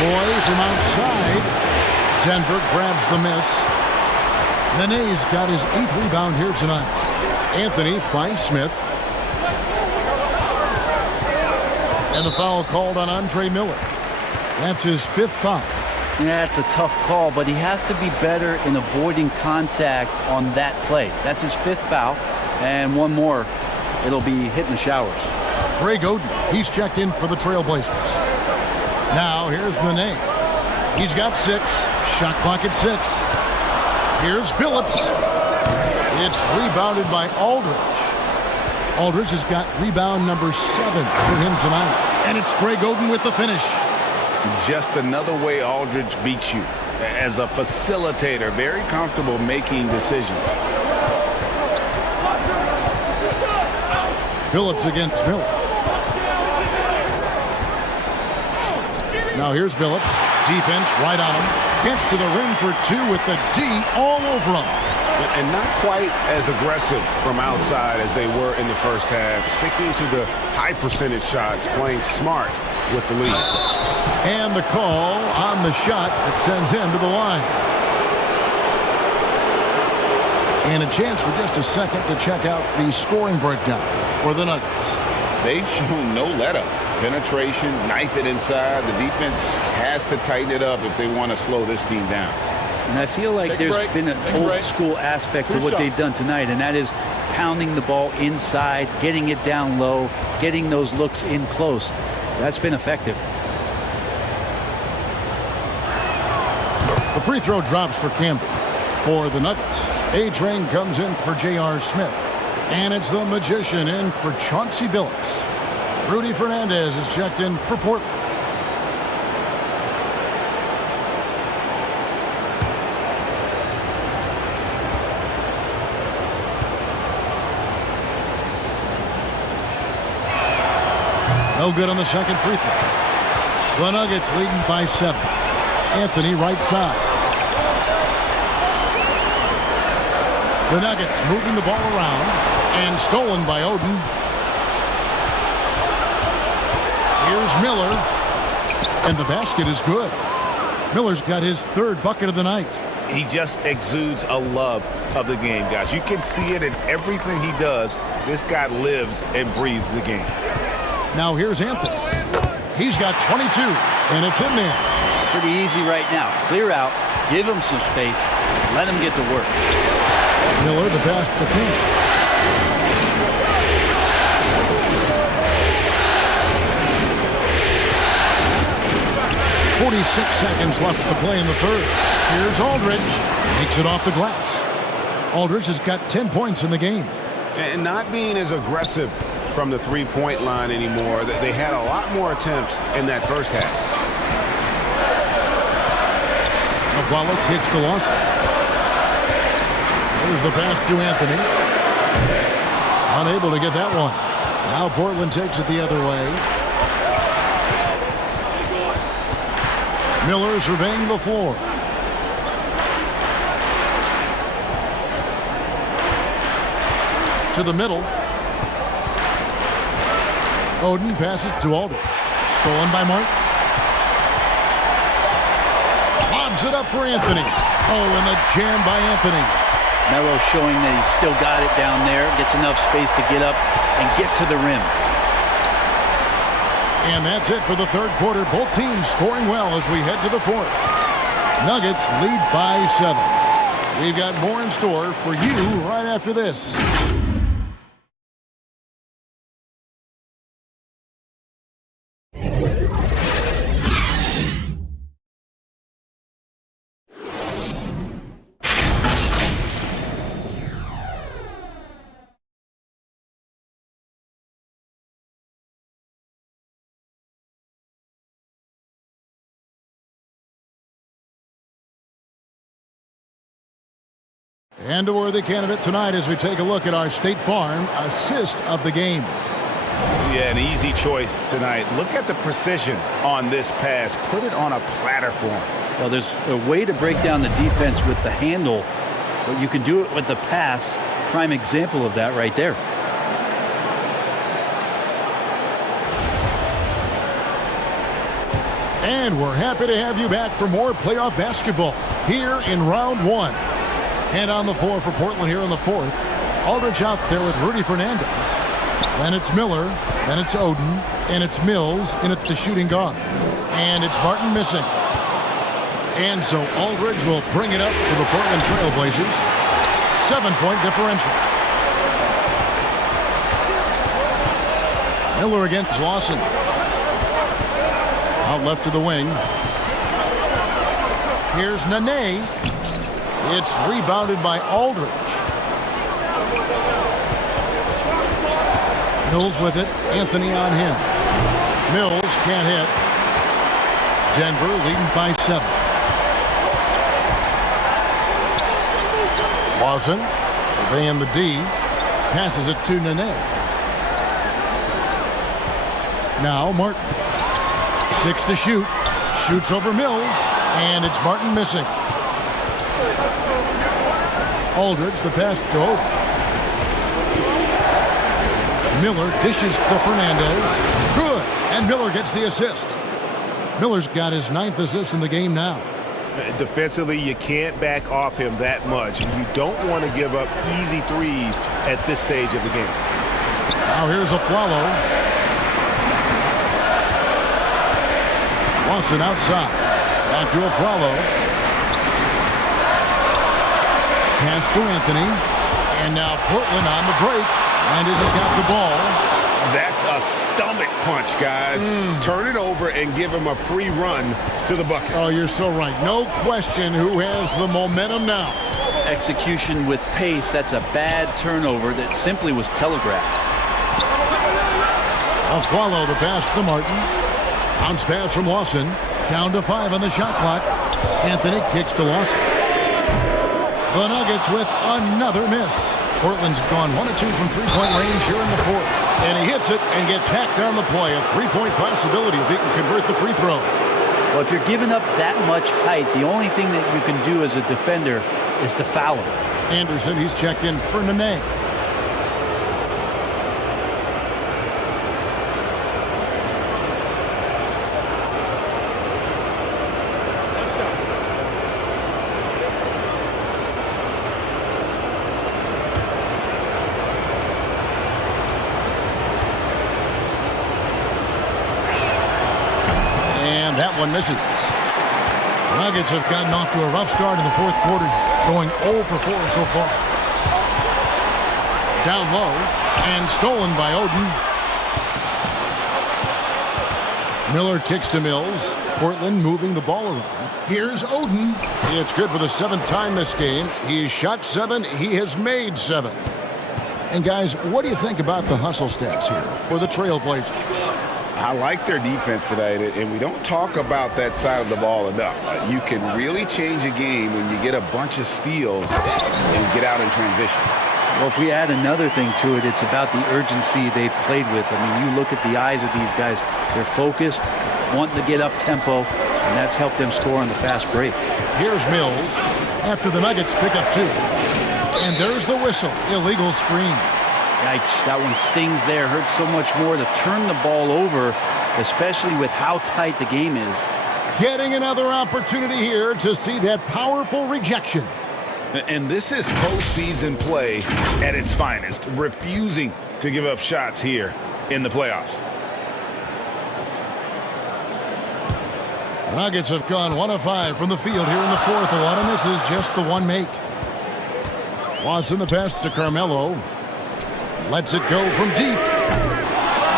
Boy from outside. Denver grabs the miss. Nene's got his 8th rebound here tonight. Anthony finds Smith. And the foul called on Andre Miller. That's his 5th foul. Yeah, it's a tough call, but he has to be better in avoiding contact on that play. That's his 5th foul, and one more, it'll be hitting the showers. Greg Oden, he's checked in for the Trailblazers. Now here's Nene. He's got 6. Shot clock at 6. Here's Billups. It's rebounded by Aldridge. Aldridge has got rebound number 7 for him tonight. And it's Greg Oden with the finish. Just another way Aldridge beats you. As a facilitator, very comfortable making decisions. Billups against Miller. Now here's Billups. Defense right on him. Gets to the rim for 2 with the D all over him. And not quite as aggressive from outside as they were in the first half. Sticking to the high percentage shots, playing smart with the lead. And the call on the shot that sends him to the line. And a chance for just a second to check out the scoring breakdown for the Nuggets. They've shown no let-up. Penetration, knife it inside. The defense has to tighten it up if they want to slow this team down. And I feel like there's been an old-school aspect to what they've done tonight, and that is pounding the ball inside, getting it down low, getting those looks in close. That's been effective. The free throw drops for Campbell. For the Nuggets, A-Train comes in for J.R. Smith. And it's the Magician in for Chauncey Billups. Rudy Fernandez is checked in for Portland. No good on the second free throw. The Nuggets leading by 7. Anthony right side. The Nuggets moving the ball around and stolen by Oden. Here's Miller. And the basket is good. Miller's got his 3rd bucket of the night. He just exudes a love of the game, guys. You can see it in everything he does. This guy lives and breathes the game. Now here's Anthony. He's got 22, and it's in there. Pretty easy right now. Clear out, give him some space, let him get to work. Miller the pass to King. .46 seconds left to play in the 3rd. Here's Aldridge. Makes it off the glass. Aldridge has got 10 points in the game. And not being as aggressive from the three-point line anymore. They had a lot more attempts in that first half. Follow kicks to Lawson. There's the pass to Anthony. Unable to get that one. Now Portland takes it the other way. Miller surveying the floor. To the middle. Oden passes to Aldridge. Stolen by Martin. Lobs it up for Anthony. Oh, and the jam by Anthony. Melo showing that he's still got it down there. Gets enough space to get up and get to the rim. And that's it for the 3rd quarter. Both teams scoring well as we head to the 4th. Nuggets lead by 7. We've got more in store for you right after this. And a worthy candidate tonight as we take a look at our State Farm assist of the game. Yeah, an easy choice tonight. Look at the precision on this pass. Put it on a platter for him. Well, there's a way to break down the defense with the handle But you can do it with the pass. Prime example of that right there. And we're happy to have you back for more playoff basketball here in round one. And on the floor for Portland here in the fourth. Aldridge out there with Rudy Fernandez. Then it's Miller. Then it's Oden. And it's Mills in at the shooting guard. And it's Martin missing. And so Aldridge will bring it up for the Portland Trailblazers. 7-point differential. Miller against Lawson. Out left to the wing. Here's Nene. It's rebounded by Aldridge. Mills with it. Anthony on him. Mills can't hit. Denver leading by 7. Lawson surveying the D. Passes it to Nene. Now Martin. 6 to shoot. Shoots over Mills. And it's Martin missing. Aldridge, the pass to Oden. Miller dishes to Fernandez. Good. And Miller gets the assist. Miller's got his 9th assist in the game now. Defensively, you can't back off him that much. You don't want to give up easy threes at this stage of the game. Now here's a Flalo. Lawson outside. Back to a Flalo. Pass to Anthony. And now Portland on the break. Landis has got the ball. That's a stomach punch, guys. Turn it over and give him a free run to the bucket. Oh, you're so right. No question who has the momentum now. Execution with pace. That's a bad turnover that simply was telegraphed. A follow the pass to Martin. Bounce pass from Lawson. Down to 5 on the shot clock. Anthony kicks to Lawson. The Nuggets with another miss. Portland's gone 1 of 2 from three-point range here in the fourth. And he hits it and gets hacked on the play. A 3-point possibility if he can convert the free throw. Well, if you're giving up that much height, the only thing that you can do as a defender is to foul him. Anderson, he's checked in for Nene. That one misses. The Nuggets have gotten off to a rough start in the fourth quarter, going 0 for 4 so far. Down low and stolen by Oden. Miller kicks to Mills. Portland moving the ball around. Here's Oden. It's good for the 7th time this game. He has shot 7. He has made 7. And guys, what do you think about the hustle stats here for the Trailblazers? I like their defense tonight, and we don't talk about that side of the ball enough. You can really change a game when you get a bunch of steals and get out in transition. Well, if we add another thing to it, it's about the urgency they've played with. I mean, you look at the eyes of these guys. They're focused, wanting to get up tempo, and that's helped them score on the fast break. Here's Mills after the Nuggets pick up 2. And there's the whistle. Illegal screen. Yikes, that one stings there. Hurts so much more to turn the ball over, especially with how tight the game is. Getting another opportunity here to see that powerful rejection. And this is postseason play at its finest, refusing to give up shots here in the playoffs. The Nuggets have gone 1 of 5 from the field here in the fourth. A lot of misses, just the one make. Watson the pass to Carmelo. Lets it go from deep.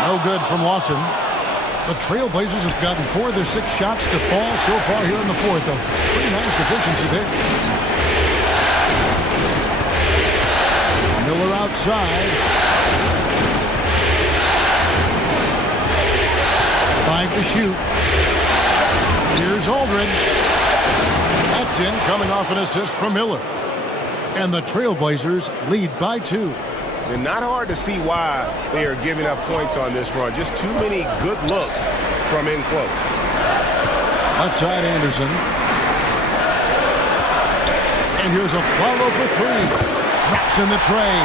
No good from Lawson. The Trailblazers have gotten 4 of their 6 shots to fall so far here in the fourth. A pretty nice efficiency there. Miller outside. 5 to shoot. Here's Aldridge. That's in, coming off an assist from Miller. And the Trailblazers lead by 2. And not hard to see why they are giving up points on this run. Just too many good looks from in close. Left side Anderson. And here's a follow for three. Drops in the tray.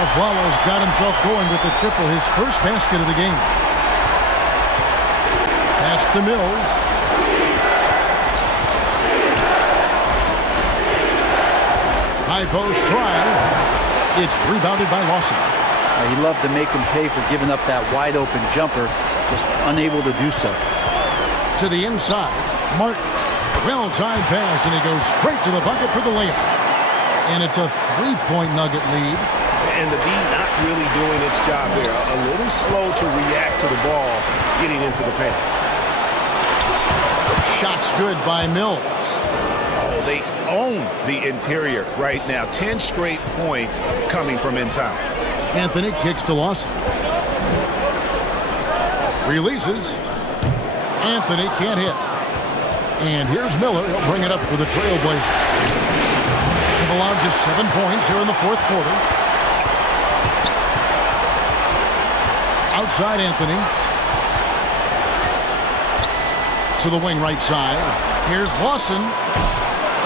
Aflalo's got himself going with the triple, his first basket of the game. Pass to Mills. High post try. It's rebounded by Lawson. He loved to make him pay for giving up that wide open jumper, just unable to do so. To the inside, Martin. Well-timed pass, and he goes straight to the bucket for the layup. And it's a three-point Nugget lead. And the D not really doing its job there. A little slow to react to the ball getting into the paint. Shot's good by Mills. Oh, they own the interior right now. 10 straight points coming from inside. Anthony kicks to Lawson. Releases. Anthony can't hit. And here's Miller. He'll bring it up for the Trailblazers. They've allowed just 7 points here in the fourth quarter. Outside Anthony. To the wing right side. Here's Lawson.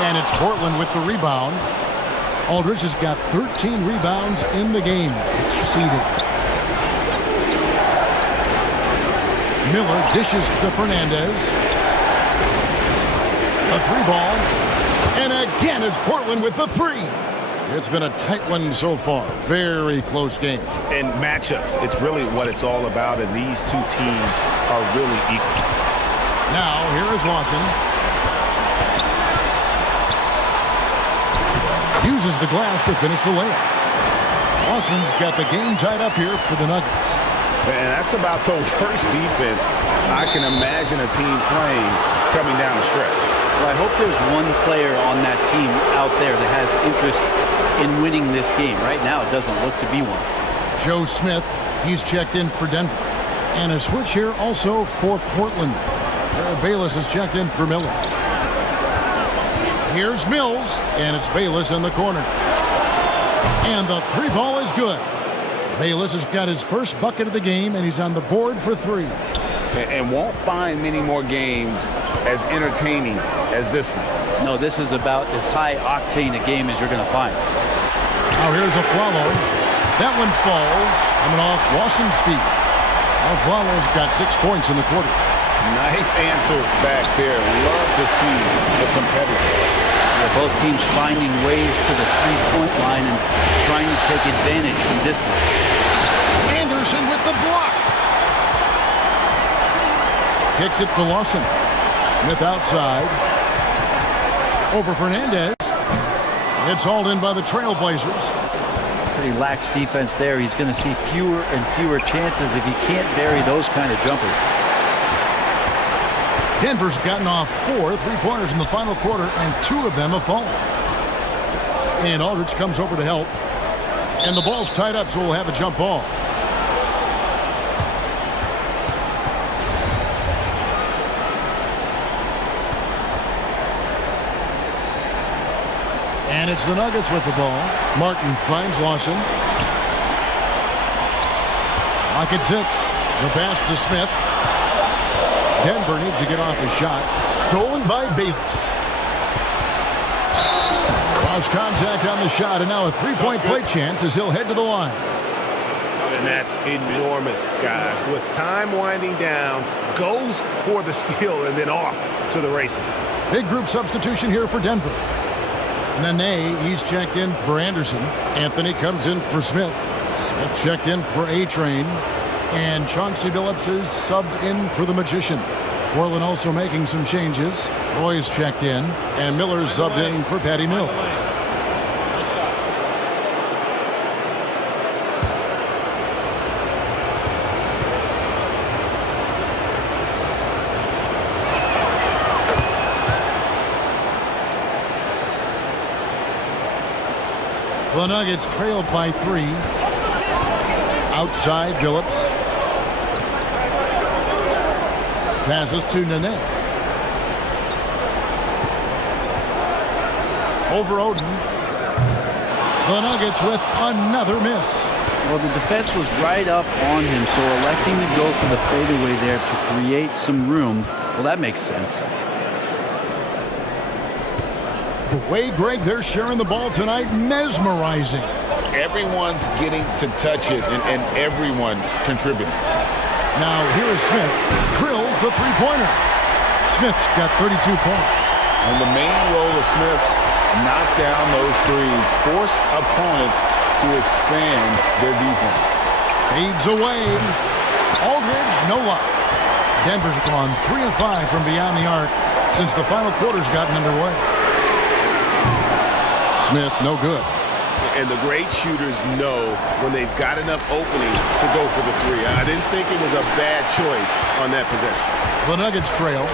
And it's Portland with the rebound. Aldridge has got 13 rebounds in the game. Seeded. Miller dishes to Fernandez. A three ball. And again, it's Portland with the three. It's been a tight one so far. Very close game. And matchups, it's really what it's all about, and these two teams are really equal. Now, here is Lawson. Uses the glass to finish the layup. Lawson's got the game tied up here for the Nuggets. And that's about the worst defense I can imagine a team playing coming down the stretch. Well, I hope there's one player on that team out there that has interest in winning this game. Right now, it doesn't look to be one. Joe Smith, he's checked in for Denver. And a switch here also for Portland. Bayless has checked in for Miller. Here's Mills, and it's Bayless in the corner. And the three ball is good. Bayless has got his first bucket of the game, and he's on the board for three. And won't find many more games as entertaining as this one. No, this is about as high octane a game as you're going to find. Now here's Aflalo. That one falls, coming off Lawson's feet. Aflalo's got 6 points in the quarter. Nice answer back there. Love to see the competitor. Both teams finding ways to the three-point line and trying to take advantage from distance. Anderson with the block. Kicks it to Lawson. Smith outside. Over Fernandez. It's hauled in by the Trailblazers. Pretty lax defense there. He's going to see fewer and fewer chances if he can't bury those kind of jumpers. Denver's gotten off 4 3-pointers in the final quarter, and 2 of them have fallen. And Aldridge comes over to help. And the ball's tied up, so we'll have a jump ball. And it's the Nuggets with the ball. Martin finds Lawson. Lock at 6. The pass to Smith. Denver needs to get off his shot. Stolen by Bayless. Lost contact on the shot, and now a three-point play chance as he'll head to the line. And that's enormous, guys. With time winding down, goes for the steal and then off to the races. Big group substitution here for Denver. Nene, he's checked in for Anderson. Anthony comes in for Smith. Smith checked in for A-Train. And Chauncey Billups is subbed in for the Magician. Portland also making some changes. Roy's checked in. And Miller's subbed in for Patty Mills. The Nuggets trailed by 3. Outside Billups. Passes to Nene. Over Oden. The Nuggets with another miss. Well, the defense was right up on him, so electing to go for the fadeaway there to create some room, well, that makes sense. The way, Greg, they're sharing the ball tonight, mesmerizing. Everyone's getting to touch it, and everyone's contributing. Now, here is Smith. Drills the three-pointer. Smith's got 32 points. And the main role of Smith, knock down those threes, force opponents to expand their defense. Fades away. Aldridge, no luck. Denver's gone 3 of 5 from beyond the arc since the final quarter's gotten underway. Smith, no good. And the great shooters know when they've got enough opening to go for the three. I didn't think it was a bad choice on that possession. The Nuggets trail.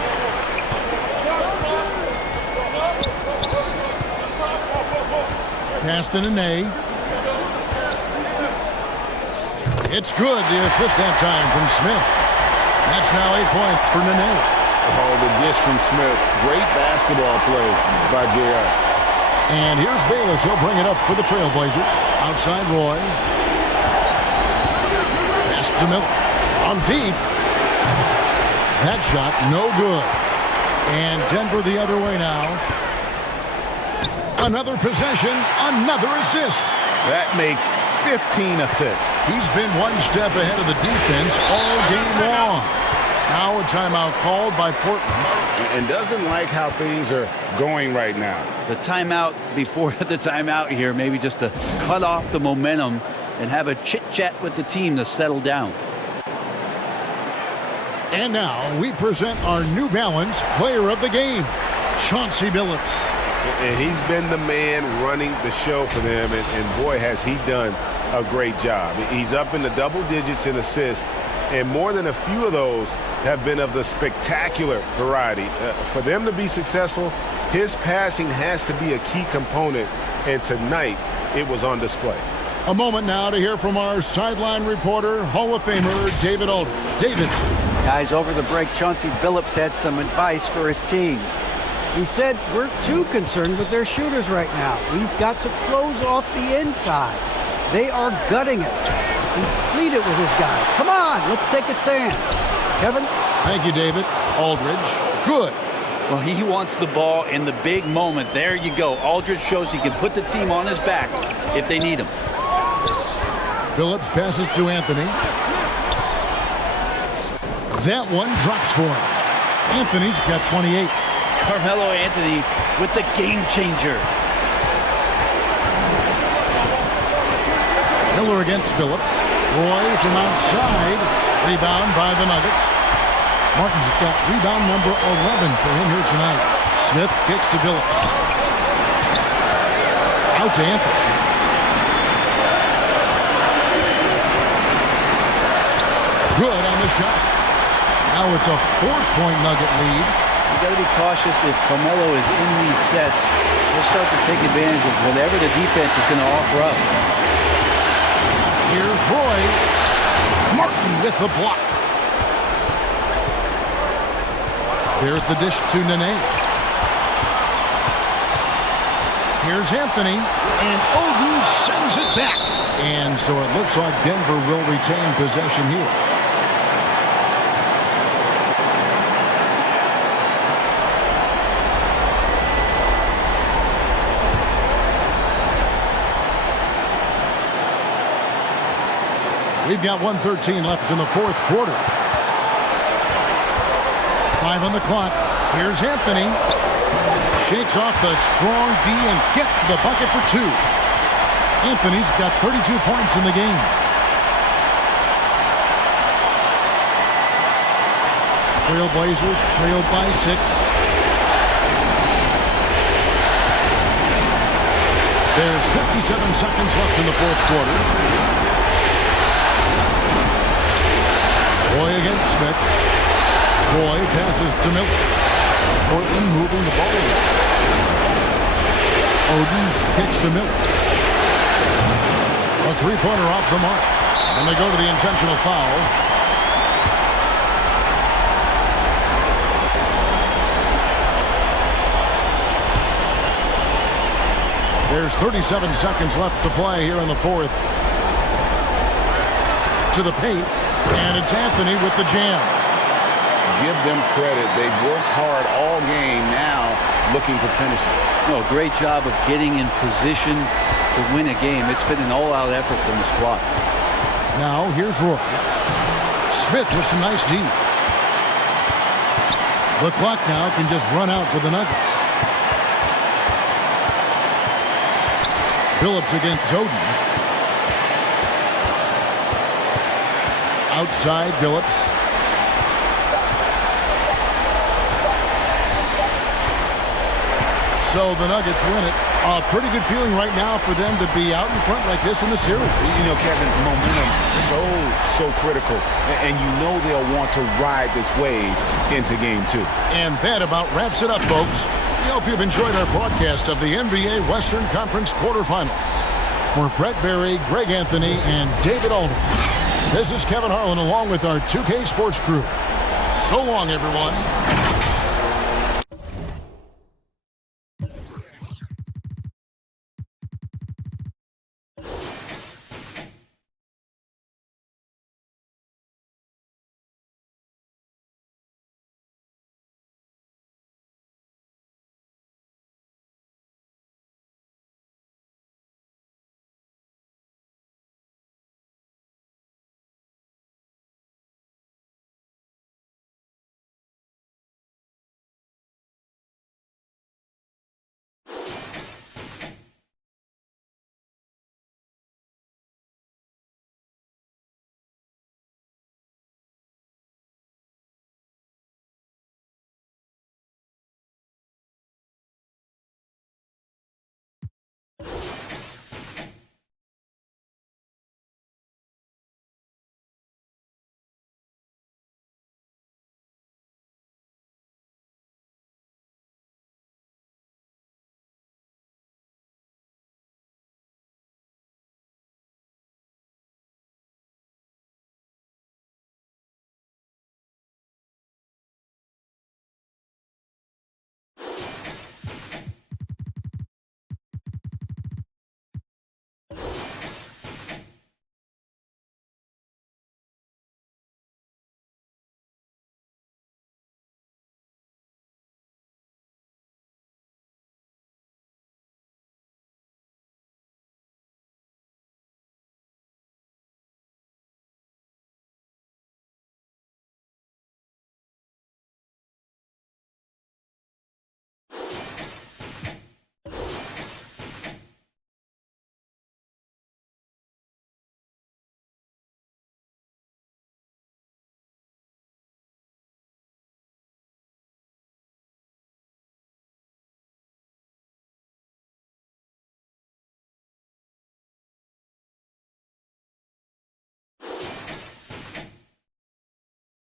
Pass to Nene. It's good. The assist that time from Smith. That's now 8 points for Nene. Oh, the dish from Smith. Great basketball play by J.R. And here's Bayless. He'll bring it up for the Trailblazers. Outside Roy. Pass to Miller. On deep. That shot, no good. And Denver the other way now. Another possession, another assist. That makes 15 assists. He's been one step ahead of the defense all game long. Now a timeout called by Portland. And doesn't like how things are going right now. The timeout before the timeout here, maybe just to cut off the momentum and have a chit-chat with the team to settle down. And now we present our New Balance player of the game, Chauncey Billups. And he's been the man running the show for them, and boy, has he done a great job. He's up in the double digits in assists, and more than a few of those have been of the spectacular variety. For them to be successful, his passing has to be a key component, and tonight it was on display. A moment now to hear from our sideline reporter, Hall of Famer David Aldridge. David. Guys, over the break, Chauncey Billups had some advice for his team. He said, we're too concerned with their shooters right now. We've got to close off the inside. They are gutting us. He pleaded with his guys. Come on, let's take a stand. Kevin? Thank you, David. Aldridge. Good. Well, he wants the ball in the big moment. There you go. Aldridge shows he can put the team on his back if they need him. Billups passes to Anthony. That one drops for him. Anthony's got 28. Carmelo Anthony with the game changer. Miller against Billups. Roy from outside. Rebound by the Nuggets. Martin's got rebound number 11 for him here tonight. Smith kicks to Billups. Out to Anthony. Good on the shot. Now it's a 4-point Nugget lead. You got to be cautious if Carmelo is in these sets. He'll start to take advantage of whatever the defense is going to offer up. Here's Roy. Martin with the block. There's the dish to Nene. Here's Anthony. And Oden sends it back. And so it looks like Denver will retain possession here. We've got 1:13 left in the fourth quarter. 5 on the clock. Here's Anthony. Shakes off the strong D and gets the bucket for 2. Anthony's got 32 points in the game. Trailblazers trailed by 6. There's 57 seconds left in the fourth quarter. Roy against Smith. Roy passes to Miller. Portland moving the ball. Oden kicks to Miller. A three-pointer off the mark. And they go to the intentional foul. There's 37 seconds left to play here in the fourth. To the paint. And it's Anthony with the jam. give them credit. They've worked hard all game, now looking to finish it. No, great job of getting in position to win a game. It's been an all-out effort from the squad. Now here's Roy. Smith with some nice D. The clock now can just run out for the Nuggets. Phillips against Zoden. Outside Phillips. So the Nuggets win it. A pretty good feeling right now for them to be out in front like this in the series. You know, Kevin, momentum so critical. And you know they'll want to ride this wave into game 2. And that about wraps it up, folks. We hope you've enjoyed our broadcast of the NBA Western Conference quarterfinals. For Brett Berry, Greg Anthony, and David Aldridge, this is Kevin Harlan along with our 2K Sports crew. So long, everyone.